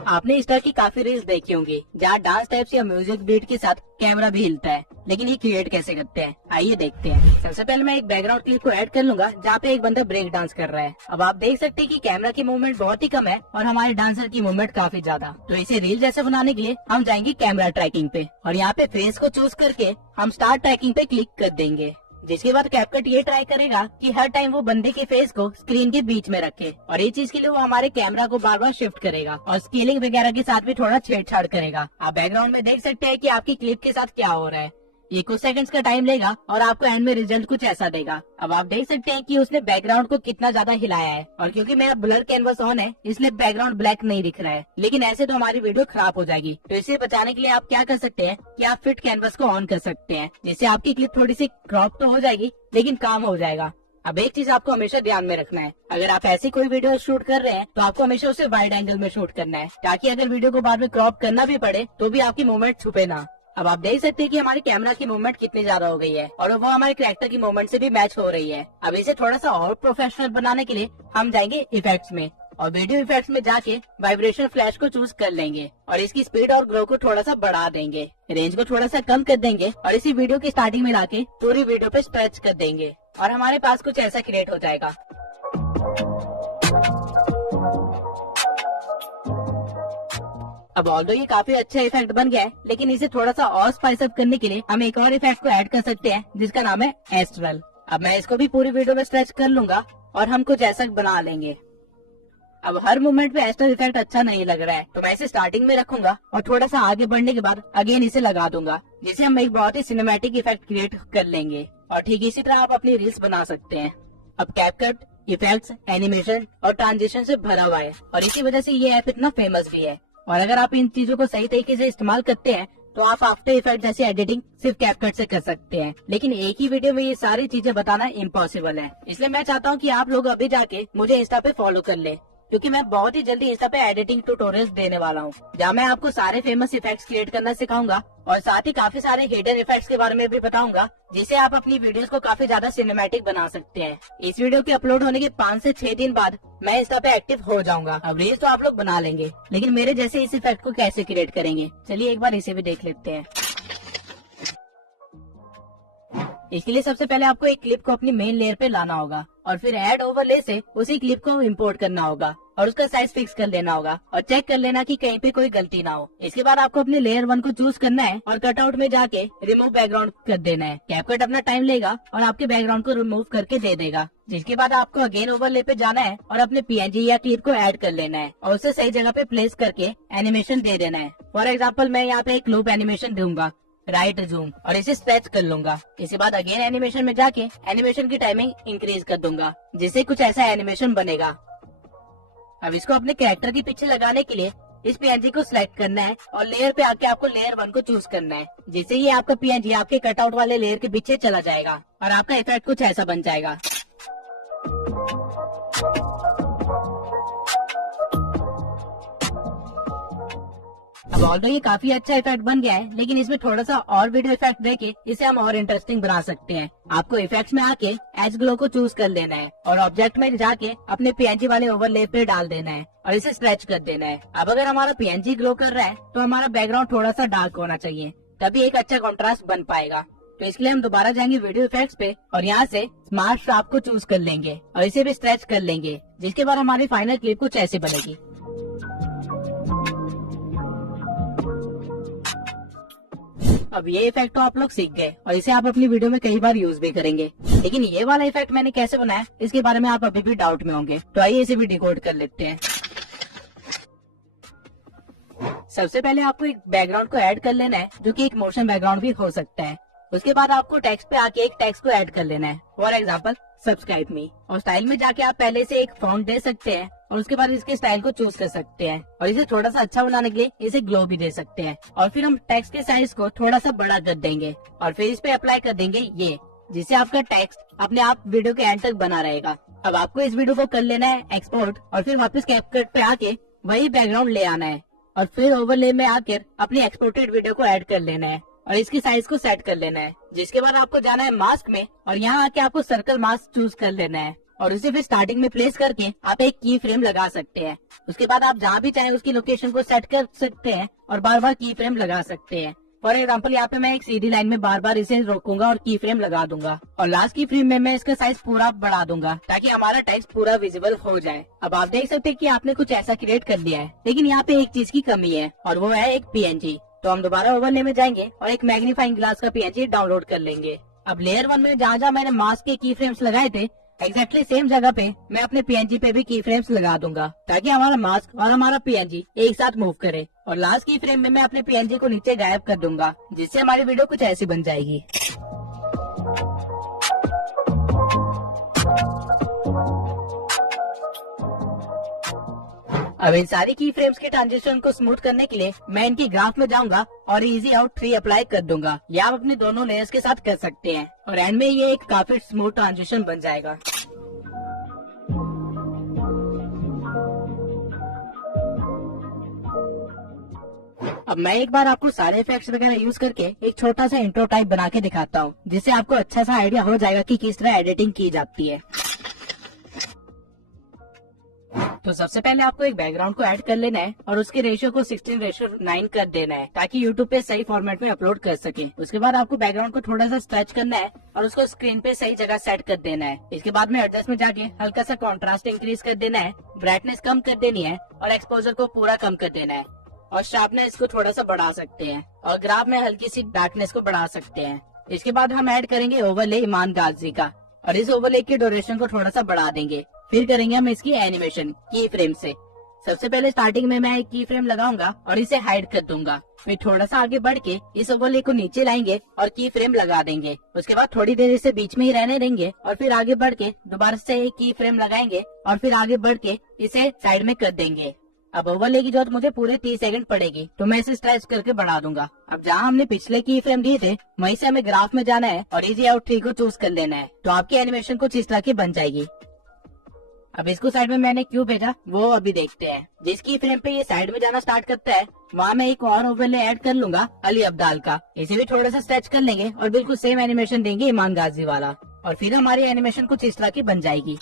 आपने इस तरह की काफी रील्स देखी होंगी जहाँ डांस टाइप्स या म्यूजिक बीट के साथ कैमरा भी हिलता है, लेकिन ये क्रिएट कैसे करते हैं आइए देखते हैं। सबसे पहले मैं एक बैकग्राउंड क्लिप को ऐड कर लूंगा जहाँ पे एक बंदा ब्रेक डांस कर रहा है। अब आप देख सकते हैं कि कैमरा की मूवमेंट बहुत ही कम है और हमारे डांसर की मूवमेंट काफी ज्यादा। तो इसे रील जैसे बनाने के लिए हम जाएंगे कैमरा ट्रैकिंग पे और यहाँ पे फेस को चूज करके हम स्टार्ट ट्रैकिंग पे क्लिक कर देंगे, जिसके बाद कैपकट ये ट्राई करेगा कि हर टाइम वो बंदे के फेस को स्क्रीन के बीच में रखे, और ये चीज के लिए वो हमारे कैमरा को बार बार शिफ्ट करेगा और स्केलिंग वगैरह के साथ भी थोड़ा छेड़छाड़ करेगा। आप बैकग्राउंड में देख सकते हैं कि आपकी क्लिप के साथ क्या हो रहा है। ये कुछ सेकंड्स का टाइम लेगा और आपको एंड में रिजल्ट कुछ ऐसा देगा। अब आप देख सकते हैं कि उसने बैकग्राउंड को कितना ज्यादा हिलाया है, और क्योंकि मेरा ब्लर कैनवस ऑन है इसलिए बैकग्राउंड ब्लैक नहीं दिख रहा है, लेकिन ऐसे तो हमारी वीडियो खराब हो जाएगी। तो इसे बचाने के लिए आप क्या कर सकते हैं कि आप फिट कैनवस को ऑन कर सकते हैं, जिससे आपकी क्लिप थोड़ी सी क्रॉप तो हो जाएगी लेकिन काम हो जाएगा। अब एक चीज आपको हमेशा ध्यान में रखना है, अगर आप ऐसी कोई वीडियो शूट कर रहे हैं तो आपको हमेशा उसे वाइड एंगल में शूट करना है, ताकि अगर वीडियो को बाद में क्रॉप करना भी पड़े तो भी आपकी मूवमेंट छुपे ना। अब आप देख सकते हैं कि हमारी कैमरा की मूवमेंट कितनी ज्यादा हो गई है और वो हमारे कैरेक्टर की मूवमेंट से भी मैच हो रही है। अब इसे थोड़ा सा और प्रोफेशनल बनाने के लिए हम जाएंगे इफेक्ट्स में और वीडियो इफेक्ट्स में जाके वाइब्रेशन फ्लैश को चूज कर लेंगे और इसकी स्पीड और ग्रो को थोड़ा सा बढ़ा देंगे, रेंज को थोड़ा सा कम कर देंगे और इसी वीडियो की स्टार्टिंग में लाके पूरी वीडियो पे स्ट्रेच कर देंगे और हमारे पास कुछ ऐसा क्रिएट हो जाएगा। अब ऑल्दो ये काफी अच्छा इफेक्ट बन गया है, लेकिन इसे थोड़ा सा और स्पाइस अप करने के लिए हम एक और इफेक्ट को ऐड कर सकते हैं जिसका नाम है एस्ट्रल। अब मैं इसको भी पूरी वीडियो में स्ट्रेच कर लूंगा और हम कुछ ऐसा बना लेंगे। अब हर मूवमेंट पे एस्ट्रल इफेक्ट अच्छा नहीं लग रहा है, तो मैं इसे स्टार्टिंग में रखूंगा और थोड़ा सा आगे बढ़ने के बाद अगेन इसे लगा दूंगा, जिससे हम एक बहुत ही सिनेमैटिक इफेक्ट क्रिएट कर लेंगे। और ठीक इसी तरह आप अपनी रील्स बना सकते हैं। अब कैपकट इफेक्ट्स, एनिमेशन और ट्रांजिशन से भरा हुआ है और इसी वजह से ये ऐप इतना फेमस भी है। और अगर आप इन चीजों को सही तरीके से इस्तेमाल करते हैं तो आप आफ्टर इफेक्ट जैसे एडिटिंग सिर्फ कैपकट से कर सकते हैं, लेकिन एक ही वीडियो में ये सारी चीजें बताना इम्पॉसिबल है। इसलिए मैं चाहता हूँ कि आप लोग अभी जाके मुझे इंस्टा पे फॉलो कर ले, क्योंकि मैं बहुत ही जल्दी इंस्टा पे एडिटिंग ट्यूटोरियल्स देने वाला हूँ, जहाँ मैं आपको सारे फेमस इफेक्ट्स क्रिएट करना सिखाऊंगा और साथ ही काफी सारे हिडन इफेक्ट्स के बारे में भी बताऊंगा, जिससे आप अपनी वीडियोस को काफी ज्यादा सिनेमैटिक बना सकते हैं। इस वीडियो के अपलोड होने के 5 से 6 दिन बाद मैं इंस्टा पे एक्टिव हो जाऊंगा। अब रील्स तो आप लोग बना लेंगे, लेकिन मेरे जैसे इस इफेक्ट को कैसे क्रिएट करेंगे, चलिए एक बार इसे भी देख लेते हैं। इसके लिए सबसे पहले आपको एक क्लिप को अपनी मेन लेयर पे लाना होगा और फिर ऐड ओवरले से उसी क्लिप को इंपोर्ट करना होगा और उसका साइज फिक्स कर लेना होगा और चेक कर लेना कि कहीं पे कोई गलती ना हो। इसके बाद आपको अपने लेयर 1 को चूज करना है और कटआउट में जाके रिमूव बैकग्राउंड कर देना है। कैपकट अपना टाइम लेगा और आपके बैकग्राउंड को रिमूव करके दे देगा, जिसके बाद आपको अगेन ओवरले पे जाना है और अपने पीएनजी या क्लिप को ऐड कर लेना है और उसे सही जगह पे प्लेस करके एनिमेशन दे देना है। फॉर एग्जाम्पल मैं यहाँ पे एक लूप एनिमेशन दूंगा, राइट जूम, और इसे स्ट्रेच कर लूंगा। इसके बाद अगेन एनिमेशन में जाके एनिमेशन की टाइमिंग इंक्रीज कर दूंगा, जिससे कुछ ऐसा एनिमेशन बनेगा। अब इसको अपने कैरेक्टर के पीछे लगाने के लिए इस पीएनजी को सिलेक्ट करना है और लेयर पे आके आपको लेयर 1 को चूज करना है, जिससे ये आपका पीएनजी आपके कटआउट वाले लेयर के पीछे चला जाएगा और आपका इफेक्ट कुछ ऐसा बन जाएगा। अब ऑल्दो ये काफी अच्छा इफेक्ट बन गया है, लेकिन इसमें थोड़ा सा और वीडियो इफेक्ट देके इसे हम और इंटरेस्टिंग बना सकते हैं। आपको इफेक्ट्स में आके एज ग्लो को चूज कर लेना है और ऑब्जेक्ट में जाके अपने पीएनजी वाले ओवरले पे डाल देना है और इसे स्ट्रेच कर देना है। अब अगर हमारा पीएनजी ग्लो कर रहा है तो हमारा बैकग्राउंड थोड़ा सा डार्क होना चाहिए, तभी एक अच्छा कॉन्ट्रास्ट बन पाएगा। तो इसके लिए हम दोबारा जाएंगे वीडियो इफेक्ट्स पे और यहाँ से स्मार्ट शार्प को चूज कर लेंगे और इसे भी स्ट्रेच कर लेंगे, जिसके बाद हमारी फाइनल क्लिप कुछ ऐसे बनेगी। अब ये इफेक्ट तो आप लोग सीख गए और इसे आप अपनी वीडियो में कई बार यूज भी करेंगे, लेकिन ये वाला इफेक्ट मैंने कैसे बनाया इसके बारे में आप अभी भी डाउट में होंगे, तो आइए इसे भी डिकोड कर लेते हैं। सबसे पहले आपको एक बैकग्राउंड को ऐड कर लेना है, जो कि एक मोशन बैकग्राउंड भी हो सकता है। उसके बाद आपको टेक्स्ट पे आके एक टेक्स्ट को ऐड कर लेना है, फॉर एग्जाम्पल सब्सक्राइब मी, और स्टाइल में जाके आप पहले से एक फॉन्ट दे सकते हैं और उसके बाद इसके स्टाइल को चूज कर सकते हैं और इसे थोड़ा सा अच्छा बनाने के लिए इसे ग्लो भी दे सकते हैं। और फिर हम टेक्स्ट के साइज को थोड़ा सा बड़ा कर देंगे और फिर इस पे अप्लाई कर देंगे ये, जिससे आपका टेक्स्ट अपने आप वीडियो के एंड तक बना रहेगा। अब आपको इस वीडियो को कर लेना है एक्सपोर्ट और फिर वापस कैपकट पे आके वही बैकग्राउंड ले आना है और फिर ओवरले में आकर अपनी एक्सपोर्टेड वीडियो को ऐड कर लेना है और इसकी साइज को सेट कर लेना है। जिसके बाद आपको जाना है मास्क में और यहाँ आके आपको सर्कल मास्क चूज कर लेना है और उसे फिर स्टार्टिंग में प्लेस करके आप एक की फ्रेम लगा सकते हैं। उसके बाद आप जहाँ भी चाहें उसकी लोकेशन को सेट कर सकते हैं और बार बार की फ्रेम लगा सकते हैं। फॉर एग्जाम्पल यहाँ पे मैं एक सीधी लाइन में बार बार इसे रोकूंगा और की फ्रेम लगा दूंगा और लास्ट की फ्रेम में मैं इसका साइज पूरा बढ़ा दूंगा ताकि हमारा टेक्स्ट पूरा विजिबल हो जाए। अब आप देख सकते हैं कि आपने कुछ ऐसा क्रिएट कर लिया है, लेकिन यहाँ पे एक चीज की कमी है और वो है एक PNG। तो हम दोबारा ओवरले में जाएंगे और एक मैग्नीफाइंग ग्लास का PNG डाउनलोड कर लेंगे। अब लेयर 1 में जहाँ मैंने मास्क के की फ्रेम्स लगाए थे एग्जैक्टली सेम जगह पे मैं अपने PNG पे भी की फ्रेम्स लगा दूंगा ताकि हमारा मास्क और हमारा PNG एक साथ मूव करे। और लास्ट की फ्रेम में मैं अपने PNG को नीचे गायब कर दूंगा जिससे हमारी वीडियो कुछ ऐसी बन जाएगी। अब इन सारी की फ्रेम्स के ट्रांजिशन को स्मूथ करने के लिए मैं इनकी ग्राफ में जाऊंगा और इजी आउट 3 अप्लाई कर दूंगा। ये आप अपने दोनों लेयर्स के साथ कर सकते हैं और एंड में ये एक काफी स्मूथ ट्रांजिशन बन जाएगा। अब मैं एक बार आपको सारे इफेक्ट्स वगैरह यूज करके एक छोटा सा इंट्रो टाइप बना के दिखाता हूँ जिससे आपको अच्छा सा आइडिया हो जाएगा कि किस तरह एडिटिंग की जाती है। तो सबसे पहले आपको एक बैकग्राउंड को ऐड कर लेना है और उसके रेशियो को 16:9 कर देना है ताकि यूट्यूब पे सही फॉर्मेट में अपलोड कर सके। उसके बाद आपको बैकग्राउंड को थोड़ा सा स्ट्रेच करना है और उसको स्क्रीन पे सही जगह सेट कर देना है। इसके बाद में एडजस्ट में जाके हल्का सा कॉन्ट्रास्ट इंक्रीज कर देना है, ब्राइटनेस कम कर देनी है और एक्सपोजर को पूरा कम कर देना है और शार्पनेस को थोड़ा सा बढ़ा सकते हैं और ग्राफ में हल्की सी डार्कनेस को बढ़ा सकते हैं। इसके बाद हम ऐड करेंगे ओवरले ईमान गाजी का और इस ओवरले की ड्यूरेशन को थोड़ा सा बढ़ा देंगे। फिर करेंगे हम इसकी एनिमेशन की फ्रेम से। सबसे पहले स्टार्टिंग में मैं एक की फ्रेम लगाऊंगा और इसे हाइड कर दूंगा। फिर थोड़ा सा आगे बढ़ के इस ओवरले को नीचे लाएंगे और की फ्रेम लगा देंगे। उसके बाद थोड़ी देर इसे बीच में ही रहने देंगे और फिर आगे बढ़ के दोबारा से एक की फ्रेम लगाएंगे और फिर आगे बढ़ के इसे साइड में कर देंगे। अब ओवरले की जरूरत मुझे पूरे 30 सेकंड पड़ेगी तो मैं इसे स्ट्रेच करके बढ़ा दूंगा। अब जहाँ हमने पिछले की फ्रेम दिए थे वहीं से हमें ग्राफ में जाना है और इजी आउट 3 को चूज कर लेना है तो आपकी एनिमेशन कुछ इस तरह की बन जाएगी। अब इसको साइड में मैंने क्यों भेजा वो अभी देखते हैं। जिसकी फ्रेम पे ये साइड में जाना स्टार्ट करता है वहाँ मैं एक और ओवरले ऐड कर लूंगा अली अब्दाल का। इसे भी थोड़ा सा स्ट्रेच कर लेंगे और बिल्कुल सेम एनिमेशन देंगे ईमान गाजी वाला और फिर हमारी एनिमेशन कुछ इस तरह की बन जाएगी।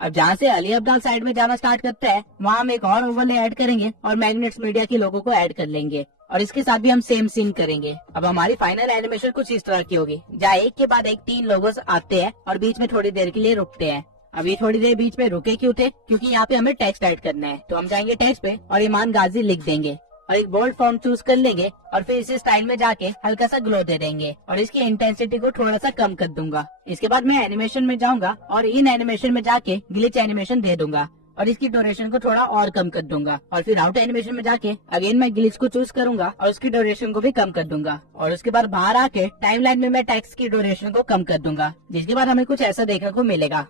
अब जहाँ से अली अब्दाल साइड में जाना स्टार्ट करता है वहाँ हम एक और ओवरले ऐड करेंगे और मैग्नेट्स मीडिया के लोगों को ऐड कर लेंगे और इसके साथ भी हम सेम सीन करेंगे। अब हमारी फाइनल एनिमेशन कुछ इस तरह की होगी जहाँ एक के बाद एक 3 लोगोस आते हैं और बीच में थोड़ी देर के लिए रुकते हैं। अभी थोड़ी देर बीच में रुके क्यों थे? क्योंकि यहाँ पे हमें टेक्स्ट ऐड करना है तो हम जाएंगे टेक्स्ट पे और ईमान गाजी लिख देंगे और एक बोल्ड फॉन्ट चूज कर लेंगे और फिर इसे स्टाइल में जाके हल्का सा ग्लो दे देंगे और इसकी इंटेंसिटी को थोड़ा सा कम कर दूंगा। इसके बाद मैं एनिमेशन में जाऊंगा और इन एनिमेशन में जाके ग्लिच एनिमेशन दे दूंगा और इसकी ड्यूरेशन को थोड़ा और कम कर दूंगा और फिर आउट एनिमेशन में जाके अगेन मैं ग्लिच को चूज करूंगा और उसकी ड्यूरेशन को भी कम कर दूंगा और उसके बाद बाहर आके टाइमलाइन में मैं टेक्स्ट की ड्यूरेशन को कम कर दूंगा जिसके बाद हमें कुछ ऐसा देखने को मिलेगा।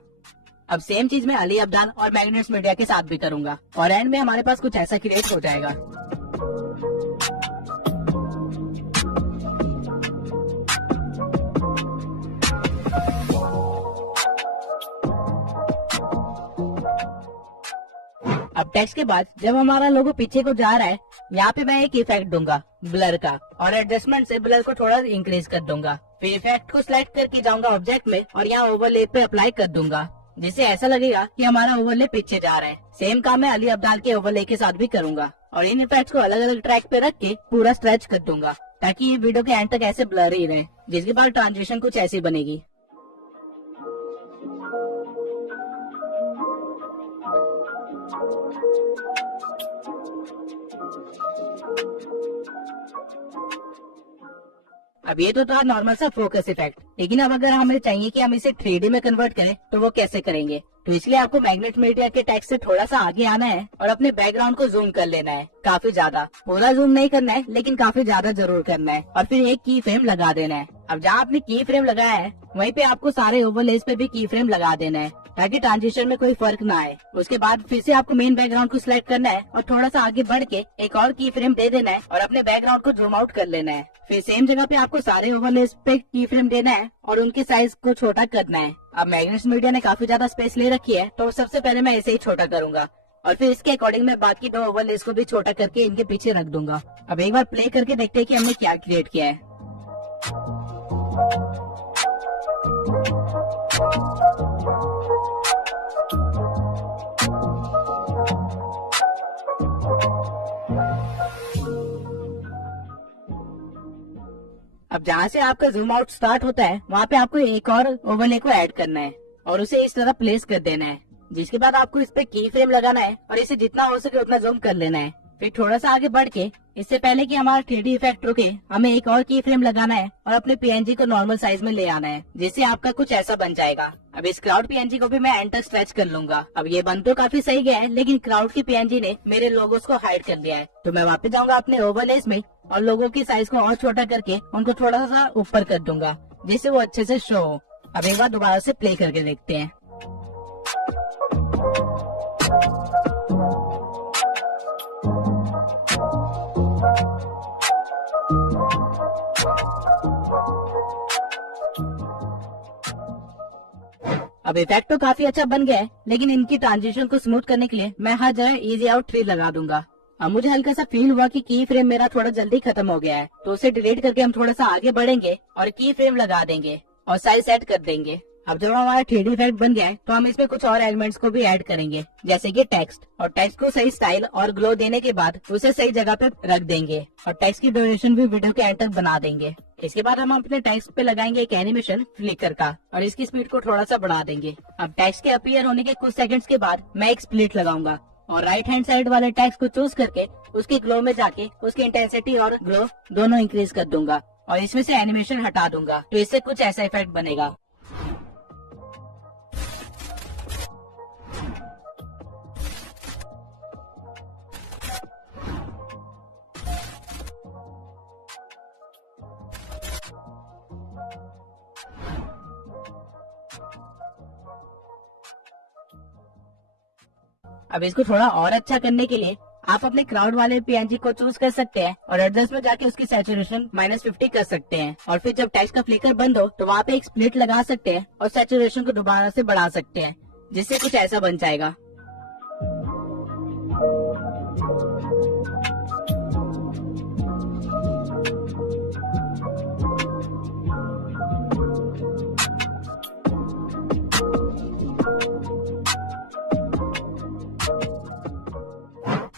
अब सेम चीज मैं अली अब्दाल और मैग्नेट्स मीडिया के साथ भी करूंगा और एंड में हमारे पास कुछ ऐसा क्रिएट हो जाएगा। अब टेक्स्ट के बाद जब हमारा लोगो पीछे को जा रहा है यहाँ पे मैं एक इफेक्ट दूंगा ब्लर का और एडजस्टमेंट से ब्लर को थोड़ा इंक्रीज कर दूंगा। फिर इफेक्ट को सिलेक्ट करके जाऊंगा ऑब्जेक्ट में और यहाँ ओवरले पे अप्लाई कर दूंगा जिससे ऐसा लगेगा कि हमारा ओवरले पीछे जा रहा है। सेम काम मैं अली अब्दाल के ओवरले के साथ भी करूंगा और इन इफेक्ट्स को अलग अलग ट्रैक पे रख के पूरा स्ट्रेच कर दूंगा ताकि ये वीडियो के एंड तक ऐसे ब्लर ही रहे। जिसके बाद ट्रांजिशन कुछ ऐसी बनेगी। अब ये तो था नॉर्मल सा फोकस इफेक्ट, लेकिन अब अगर हमें चाहिए कि हम इसे 3D में कन्वर्ट करें तो वो कैसे करेंगे? तो इसलिए आपको मैग्नेट मीडिया के टेक्स्ट से थोड़ा सा आगे आना है और अपने बैकग्राउंड को जूम कर लेना है, काफी ज्यादा। पूरा जूम नहीं करना है लेकिन काफी ज्यादा जरूर करना है और फिर एक की फ्रेम लगा देना है। अब जहाँ आपने की फ्रेम लगाया है वहीं पे आपको सारे ओवरलेज पे भी की फ्रेम लगा देना है ताकि ट्रांजिशन में कोई फर्क ना आए। उसके बाद फिर से आपको मेन बैकग्राउंड को सिलेक्ट करना है और थोड़ा सा आगे बढ़ के एक और की फ्रेम दे देना है और अपने बैकग्राउंड को जूम आउट कर लेना है। फिर सेम जगह पे आपको सारे ओवरलेस पे की फ्रेम देना है और उनके साइज को छोटा करना है। अब मैग्नेट्स मीडिया ने काफी ज्यादा स्पेस ले रखी है, तो सबसे पहले मैं इसे ही छोटा करूंगा और फिर इसके अकॉर्डिंग मैं बाकी 2 ओवरलेस को भी छोटा करके इनके पीछे रख दूंगा। अब एक बार प्ले करके देखते हैं कि हमने क्या क्रिएट किया है। अब जहाँ से आपका जूम आउट स्टार्ट होता है वहाँ पे आपको एक और ओवरले को ऐड करना है और उसे इस तरह प्लेस कर देना है, जिसके बाद आपको इस पे की फ्रेम लगाना है और इसे जितना हो सके उतना जूम कर लेना है। फिर थोड़ा सा आगे बढ़ के इससे पहले कि हमारा 3D इफेक्ट रुके हमें एक और की फ्रेम लगाना है और अपने PNG को नॉर्मल साइज में ले आना है, जिससे आपका कुछ ऐसा बन जाएगा। अब इस क्राउड PNG को भी मैं एंड तक स्ट्रेच कर लूंगा। अब ये बन तो काफी सही गया है, लेकिन क्राउड की PNG ने मेरे लोगोस को हाइड कर दिया है, तो मैं वापस जाऊंगा अपने ओवरलेस में और लोगों की साइज को और छोटा करके उनको थोड़ा सा ऊपर कर दूंगा, जिससे वो अच्छे से शो हो। अब एक बार दोबारा से प्ले करके देखते हैं। अब इफेक्ट तो काफी अच्छा बन गया है, लेकिन इनकी ट्रांजिशन को स्मूथ करने के लिए मैं हर जगह इजी आउट 3 लगा दूंगा। अब मुझे हल्का सा फील हुआ कि की फ्रेम मेरा थोड़ा जल्दी खत्म हो गया है, तो उसे डिलीट करके हम थोड़ा सा आगे बढ़ेंगे और की फ्रेम लगा देंगे और साइज सेट कर देंगे। अब जब हमारा 3D इफेक्ट बन गया है तो हम इसमें कुछ और एलिमेंट्स को भी ऐड करेंगे, जैसे कि टेक्स्ट, और टेक्स्ट को सही स्टाइल और ग्लो देने के बाद उसे सही जगह पे रख देंगे और टेक्स्ट की ड्यूरेशन भी वीडियो के एंड तक बना देंगे। इसके बाद हम अपने टेक्स्ट पे लगाएंगे एक एनिमेशन फ्लिकर का और इसकी स्पीड को थोड़ा सा बढ़ा देंगे। अब टेक्स्ट के अपीयर होने के कुछ सेकंड्स के बाद मैं एक स्प्लिट लगाऊंगा और राइट हैंड साइड वाले टेक्स्ट को चूज करके उसके ग्लो में जाके उसकी इंटेंसिटी और ग्लो दोनों इंक्रीज कर दूंगा और इसमें से एनिमेशन हटा दूंगा, तो इससे कुछ ऐसा इफेक्ट बनेगा। अब इसको थोड़ा और अच्छा करने के लिए आप अपने क्राउड वाले PNG को चूज कर सकते हैं और एडजस्ट में जाके उसकी सैचुरेशन -50 कर सकते हैं और फिर जब टेक्स्ट का फ्लिकर बंद हो तो वहाँ पे एक स्प्लिट लगा सकते हैं और सैचुरेशन को दोबारा से बढ़ा सकते हैं, जिससे कुछ ऐसा बन जाएगा।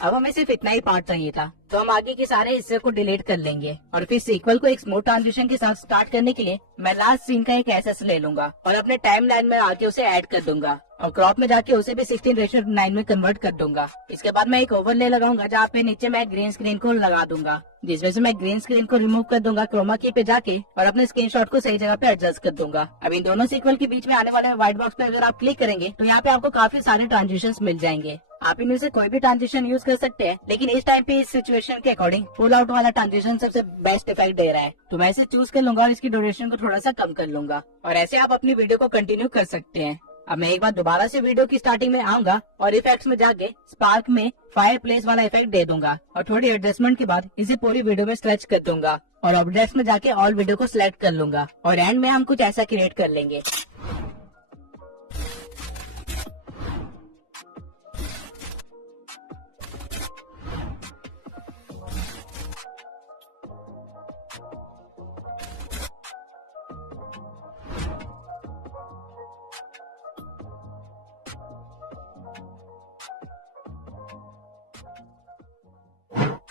अब हमें सिर्फ इतना ही पार्ट चाहिए था, तो हम आगे के सारे हिस्से को डिलीट कर लेंगे और फिर सीक्वल को एक स्मूथ ट्रांजिशन के साथ स्टार्ट करने के लिए मैं लास्ट सीन का एक एसएस ले लूंगा और अपने टाइम लाइन में आके उसे ऐड कर दूंगा और क्रॉप में जाके उसे भी 16:9 में कन्वर्ट कर दूंगा। इसके बाद मैं एक ओवरले लगाऊंगा जहाँ पे नीचे मैं ग्रीन स्क्रीन को लगा दूंगा, जिसमें से मैं ग्रीन स्क्रीन को रिमूव कर दूंगा क्रोमा की पे जाके और अपने स्क्रीनशॉट को सही जगह पे एडजस्ट कर दूंगा। अब इन दोनों सीक्वल के बीच में आने वाले व्हाइट बॉक्स पे अगर आप क्लिक करेंगे तो यहाँ पे आपको काफी सारे ट्रांजिशंस मिल जाएंगे। आप इनमें से कोई भी ट्रांजिशन यूज कर सकते हैं, लेकिन इस टाइम पे इस सिचुएशन के अकॉर्डिंग पुल आउट वाला ट्रांजिशन सबसे बेस्ट इफेक्ट दे रहा है, तो मैं इसे चूज कर लूंगा और इसकी ड्यूरेशन को थोड़ा सा कम कर लूंगा और ऐसे आप अपनी वीडियो को कंटिन्यू कर सकते हैं। अब मैं एक बार दोबारा से वीडियो की स्टार्टिंग में आऊंगा और इफेक्ट्स में जाके स्पार्क में फायर प्लेस वाला इफेक्ट दे दूंगा और थोड़ी एडजस्टमेंट के बाद इसे पूरी वीडियो में स्ट्रेच कर दूंगा और ऑब्जेक्ट्स में जाके ऑल वीडियो को सिलेक्ट कर लूंगा और एंड में हम कुछ ऐसा क्रिएट कर लेंगे।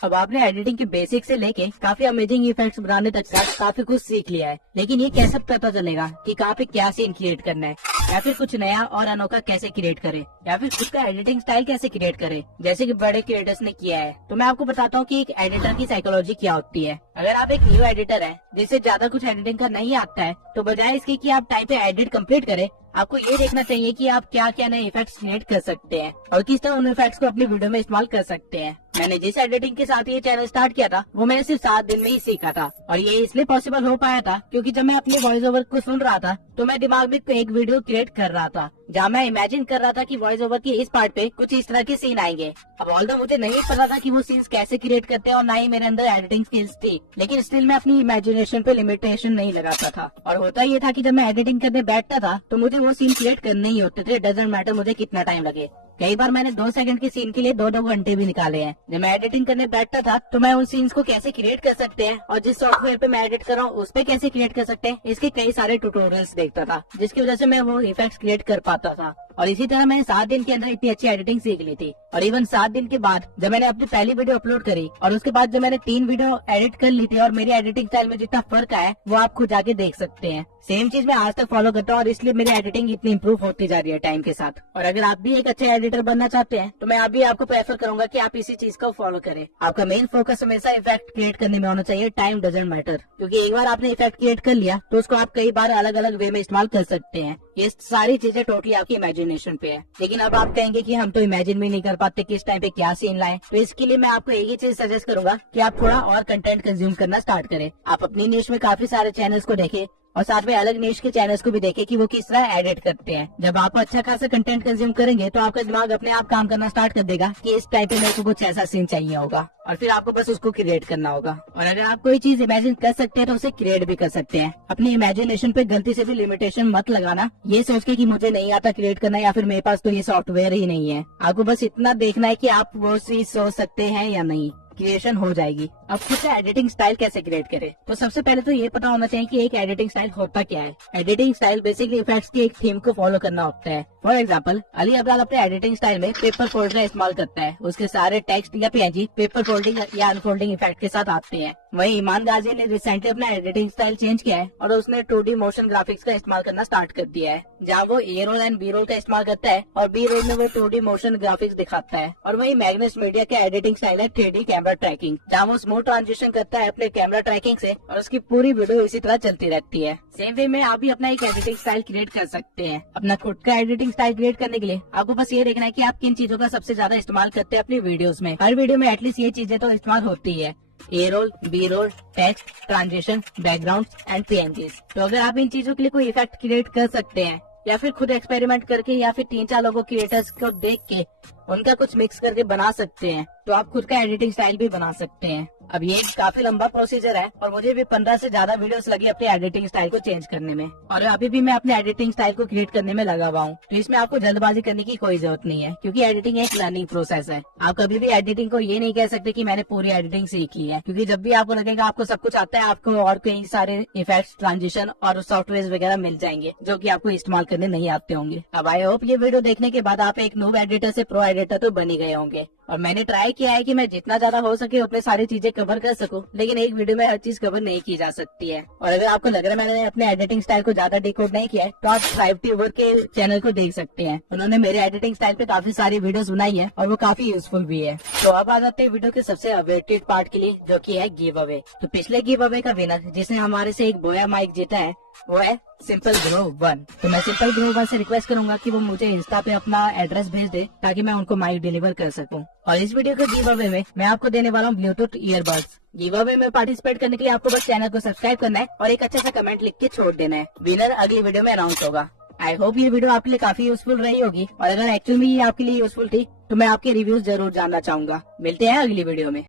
अब आपने एडिटिंग के बेसिक से लेके काफी अमेजिंग इफेक्ट्स बनाने तक काफी कुछ सीख लिया है, लेकिन ये कैसे पता चलेगा कि कहाँ पे क्या सीन क्रिएट करना है, या फिर कुछ नया और अनोखा कैसे क्रिएट करे, या फिर खुद का एडिटिंग स्टाइल कैसे क्रिएट करे, जैसे कि बड़े क्रिएटर्स ने किया है। तो मैं आपको बताता हूँ कि एक एडिटर की साइकोलॉजी क्या होती है। अगर आप एक न्यू एडिटर है जिसे ज्यादा कुछ एडिटिंग का नहीं आता है, तो बजाय इसके कि आप टाइम पे एडिट कंप्लीट करें, आपको ये देखना चाहिए कि आप क्या क्या नए इफेक्ट्स क्रिएट कर सकते हैं और किस तरह उन इफेक्ट्स को अपनी वीडियो में इस्तेमाल कर सकते हैं। मैंने जिस एडिटिंग के साथ ये चैनल स्टार्ट किया था वो मैंने सिर्फ 7 दिन में ही सीखा था और ये इसलिए पॉसिबल हो पाया था क्योंकि जब मैं अपने वॉइस ओवर को सुन रहा था तो मैं दिमाग में एक वीडियो क्रिएट कर रहा था जहाँ मैं इमेजिन कर रहा था कि वॉइस ओवर के इस पार्ट पे कुछ इस तरह के सीन आएंगे। अब ऑल्दो मुझे नहीं पता था कि वो सीन्स कैसे क्रिएट करते हैं और ना ही मेरे अंदर एडिटिंग स्किल्स थी, लेकिन स्टिल मैं अपनी इमेजिनेशन पे लिमिटेशन नहीं लगाता था। और होता ये था कि जब मैं एडिटिंग करने बैठता था तो मुझे वो सीन क्रिएट करने ही होते थे, डजंट मैटर मुझे कितना टाइम लगे। कई बार मैंने 2 सेकंड के सीन के लिए 2-2 घंटे भी निकाले हैं। जब मैं एडिटिंग करने बैठता था तो मैं उन सीन्स को कैसे क्रिएट कर सकते हैं और जिस सॉफ्टवेयर पे मैं एडिट कर रहा हूँ उस पे कैसे क्रिएट कर सकते हैं, इसके कई सारे ट्यूटोरियल्स देखता था, जिसकी वजह से मैं वो इफेक्ट्स क्रिएट कर पाता था। और इसी तरह मैंने 7 दिन के अंदर इतनी अच्छी एडिटिंग सीख ली थी। और इवन 7 दिन के बाद जब मैंने अपनी पहली वीडियो अपलोड करी और उसके बाद जब मैंने 3 वीडियो एडिट कर ली थी और मेरी एडिटिंग स्टाइल में जितना फर्क आया वो आप खुद जाके देख सकते हैं। सेम चीज मैं आज तक फॉलो करता हूँ और इसलिए मेरी एडिटिंग इतनी इंप्रूव होती जा रही है टाइम के साथ। और अगर आप भी एक अच्छे एडिटर बनना चाहते हैं तो मैं अभी आपको प्रेफर करूंगा कि आप इसी चीज को फॉलो करें। आपका मेन फोकस हमेशा इफेक्ट क्रिएट करने में होना चाहिए, टाइम डजंट मैटर, क्योंकि एक बार आपने इफेक्ट क्रिएट कर लिया तो उसको आप कई बार अलग अलग वे में इस्तेमाल कर सकते हैं। ये सारी चीजें टोटली आपकी इमेजिनेशन पे है। लेकिन अब आप कहेंगे कि हम तो इमेजिन भी नहीं कर पाते किस टाइम पे क्या सीन लाएं, तो इसके लिए मैं आपको एक ही चीज सजेस्ट करूंगा कि आप थोड़ा और कंटेंट कंज्यूम करना स्टार्ट करें। आप अपनी निश में काफी सारे चैनल्स को देखें और साथ में अलग निश के चैनल्स को भी देखें कि वो किस तरह एडिट करते हैं। जब आप अच्छा खासा कंटेंट कंज्यूम करेंगे तो आपका दिमाग अपने आप काम करना स्टार्ट कर देगा कि इस टाइप पे मेरे को कुछ ऐसा सीन चाहिए होगा और फिर आपको बस उसको क्रिएट करना होगा। और अगर आप कोई चीज इमेजिन कर सकते हैं तो उसे क्रिएट भी कर सकते हैं। अपनी इमेजिनेशन पे गलती से भी लिमिटेशन मत लगाना ये सोच के कि मुझे नहीं आता क्रिएट करना या फिर मेरे पास तो ये सॉफ्टवेयर ही नहीं है। आपको बस इतना देखना है कि आप वो चीज सोच सकते हैं या नहीं, क्रिएशन हो जाएगी। अब खुद से एडिटिंग स्टाइल कैसे क्रिएट करें, तो सबसे पहले तो ये पता होना चाहिए कि एक एडिटिंग स्टाइल होता क्या है। एडिटिंग स्टाइल बेसिकली इफेक्ट्स की एक थीम को फॉलो करना होता है। फॉर एग्जांपल अली अब्रार अपने एडिटिंग स्टाइल में पेपर फोल्ड का इस्तेमाल करता है। उसके सारे टेक्स्ट या पीएनजी पेपर फोल्डिंग या अनफोल्डिंग इफेक्ट के साथ आते हैं। वहीं ईमान गाजी ने रिसेंटली अपना एडिटिंग स्टाइल चेंज किया है और उसने 2D मोशन ग्राफिक्स का इस्तेमाल करना स्टार्ट कर दिया है, जहाँ वो ए रोल एंड बी रोल का इस्तेमाल करता है और बी रोल में वो 2D मोशन ग्राफिक्स दिखाता है। और वहीं मैग्नेस मीडिया का एडिटिंग स्टाइल है 3D कैमरा ट्रैकिंग, जहाँ वो स्मूथ ट्रांजिशन करता है अपने कैमरा ट्रैकिंग से और उसकी पूरी वीडियो इसी तरह चलती रहती है। सेम वे में आप भी अपना एक एडिटिंग स्टाइल क्रिएट कर सकते हैं। अपना खुद का एडिटिंग स्टाइल क्रिएट करने के लिए आपको बस ये देखना है कि आप किन चीजों का सबसे ज्यादा इस्तेमाल करते हैं अपनी वीडियोस में। हर वीडियो में एटलीस्ट ये चीजें तो इस्तेमाल होती है, A roll, B roll, text, transition, background and PNGs. तो अगर आप इन चीजों के लिए कोई इफेक्ट क्रिएट कर सकते हैं या फिर खुद एक्सपेरिमेंट करके या फिर 3-4 लोगों क्रिएटर्स को देख के उनका कुछ मिक्स करके बना सकते हैं, तो आप खुद का एडिटिंग स्टाइल भी बना सकते हैं। अब ये काफी लंबा प्रोसीजर है और मुझे भी 15 से ज्यादा वीडियोस लगी अपने एडिटिंग स्टाइल को चेंज करने में, और अभी भी मैं अपने एडिटिंग स्टाइल को क्रिएट करने में लगा हुआ हूँ। तो इसमें आपको जल्दबाजी करने की कोई जरूरत नहीं है, क्योंकि एडिटिंग एक लर्निंग प्रोसेस है। आप कभी भी एडिटिंग को ये नहीं कह सकते कि मैंने पूरी एडिटिंग सीखी है, क्योंकि जब भी आपको लगेगा आपको सब कुछ आता है, आपको और कई सारे इफेक्ट्स, ट्रांजिशन और सॉफ्टवेयर वगैरह मिल जाएंगे जो कि आपको इस्तेमाल करने नहीं आते होंगे। अब आई होप ये वीडियो देखने के बाद आप एक नूब एडिटर से प्रो एडिटर तो बन ही गए होंगे। और मैंने ट्राई किया है कि मैं जितना ज्यादा हो सके उतने सारी चीजें कवर कर सकूं, लेकिन एक वीडियो में हर चीज कवर नहीं की जा सकती है। और अगर आपको लग रहा है मैंने अपने एडिटिंग स्टाइल को ज्यादा डिकोड नहीं किया है, तो आप ट्राइब ट्यूबर के चैनल को देख सकते हैं। उन्होंने मेरे एडिटिंग स्टाइल पे काफी सारी वीडियोस बनाई है और वो काफी यूजफुल भी है। तो अब आ जाते हैं वीडियो के सबसे अवेटेड पार्ट के लिए, जो की है गिव अवे। तो पिछले गिव अवे का विनर जिसने हमारे से एक बोया माइक जीता है वो है सिंपल ग्रो 1। तो मैं सिंपल ग्रो 1 से रिक्वेस्ट करूंगा कि वो मुझे इंस्टा पे अपना एड्रेस भेज दे ताकि मैं उनको माइक डिलीवर कर सकूं। और इस वीडियो के गिव अवे में मैं आपको देने वाला हूँ ब्लूटूथ ईयरबड्स। गिव अवे में पार्टिसिपेट करने के लिए आपको बस चैनल को सब्सक्राइब करना है और एक अच्छा सा कमेंट लिख के छोड़ देना है। विनर अगली वीडियो में अनाउंस होगा। आई होप ये वीडियो आपके लिए काफी यूजफुल रही होगी, और अगर एक्चुअली में ये आपके लिए यूजफुल थी तो मैं आपके रिव्यूज जरूर जानना चाहूंगा। मिलते हैं अगली वीडियो में।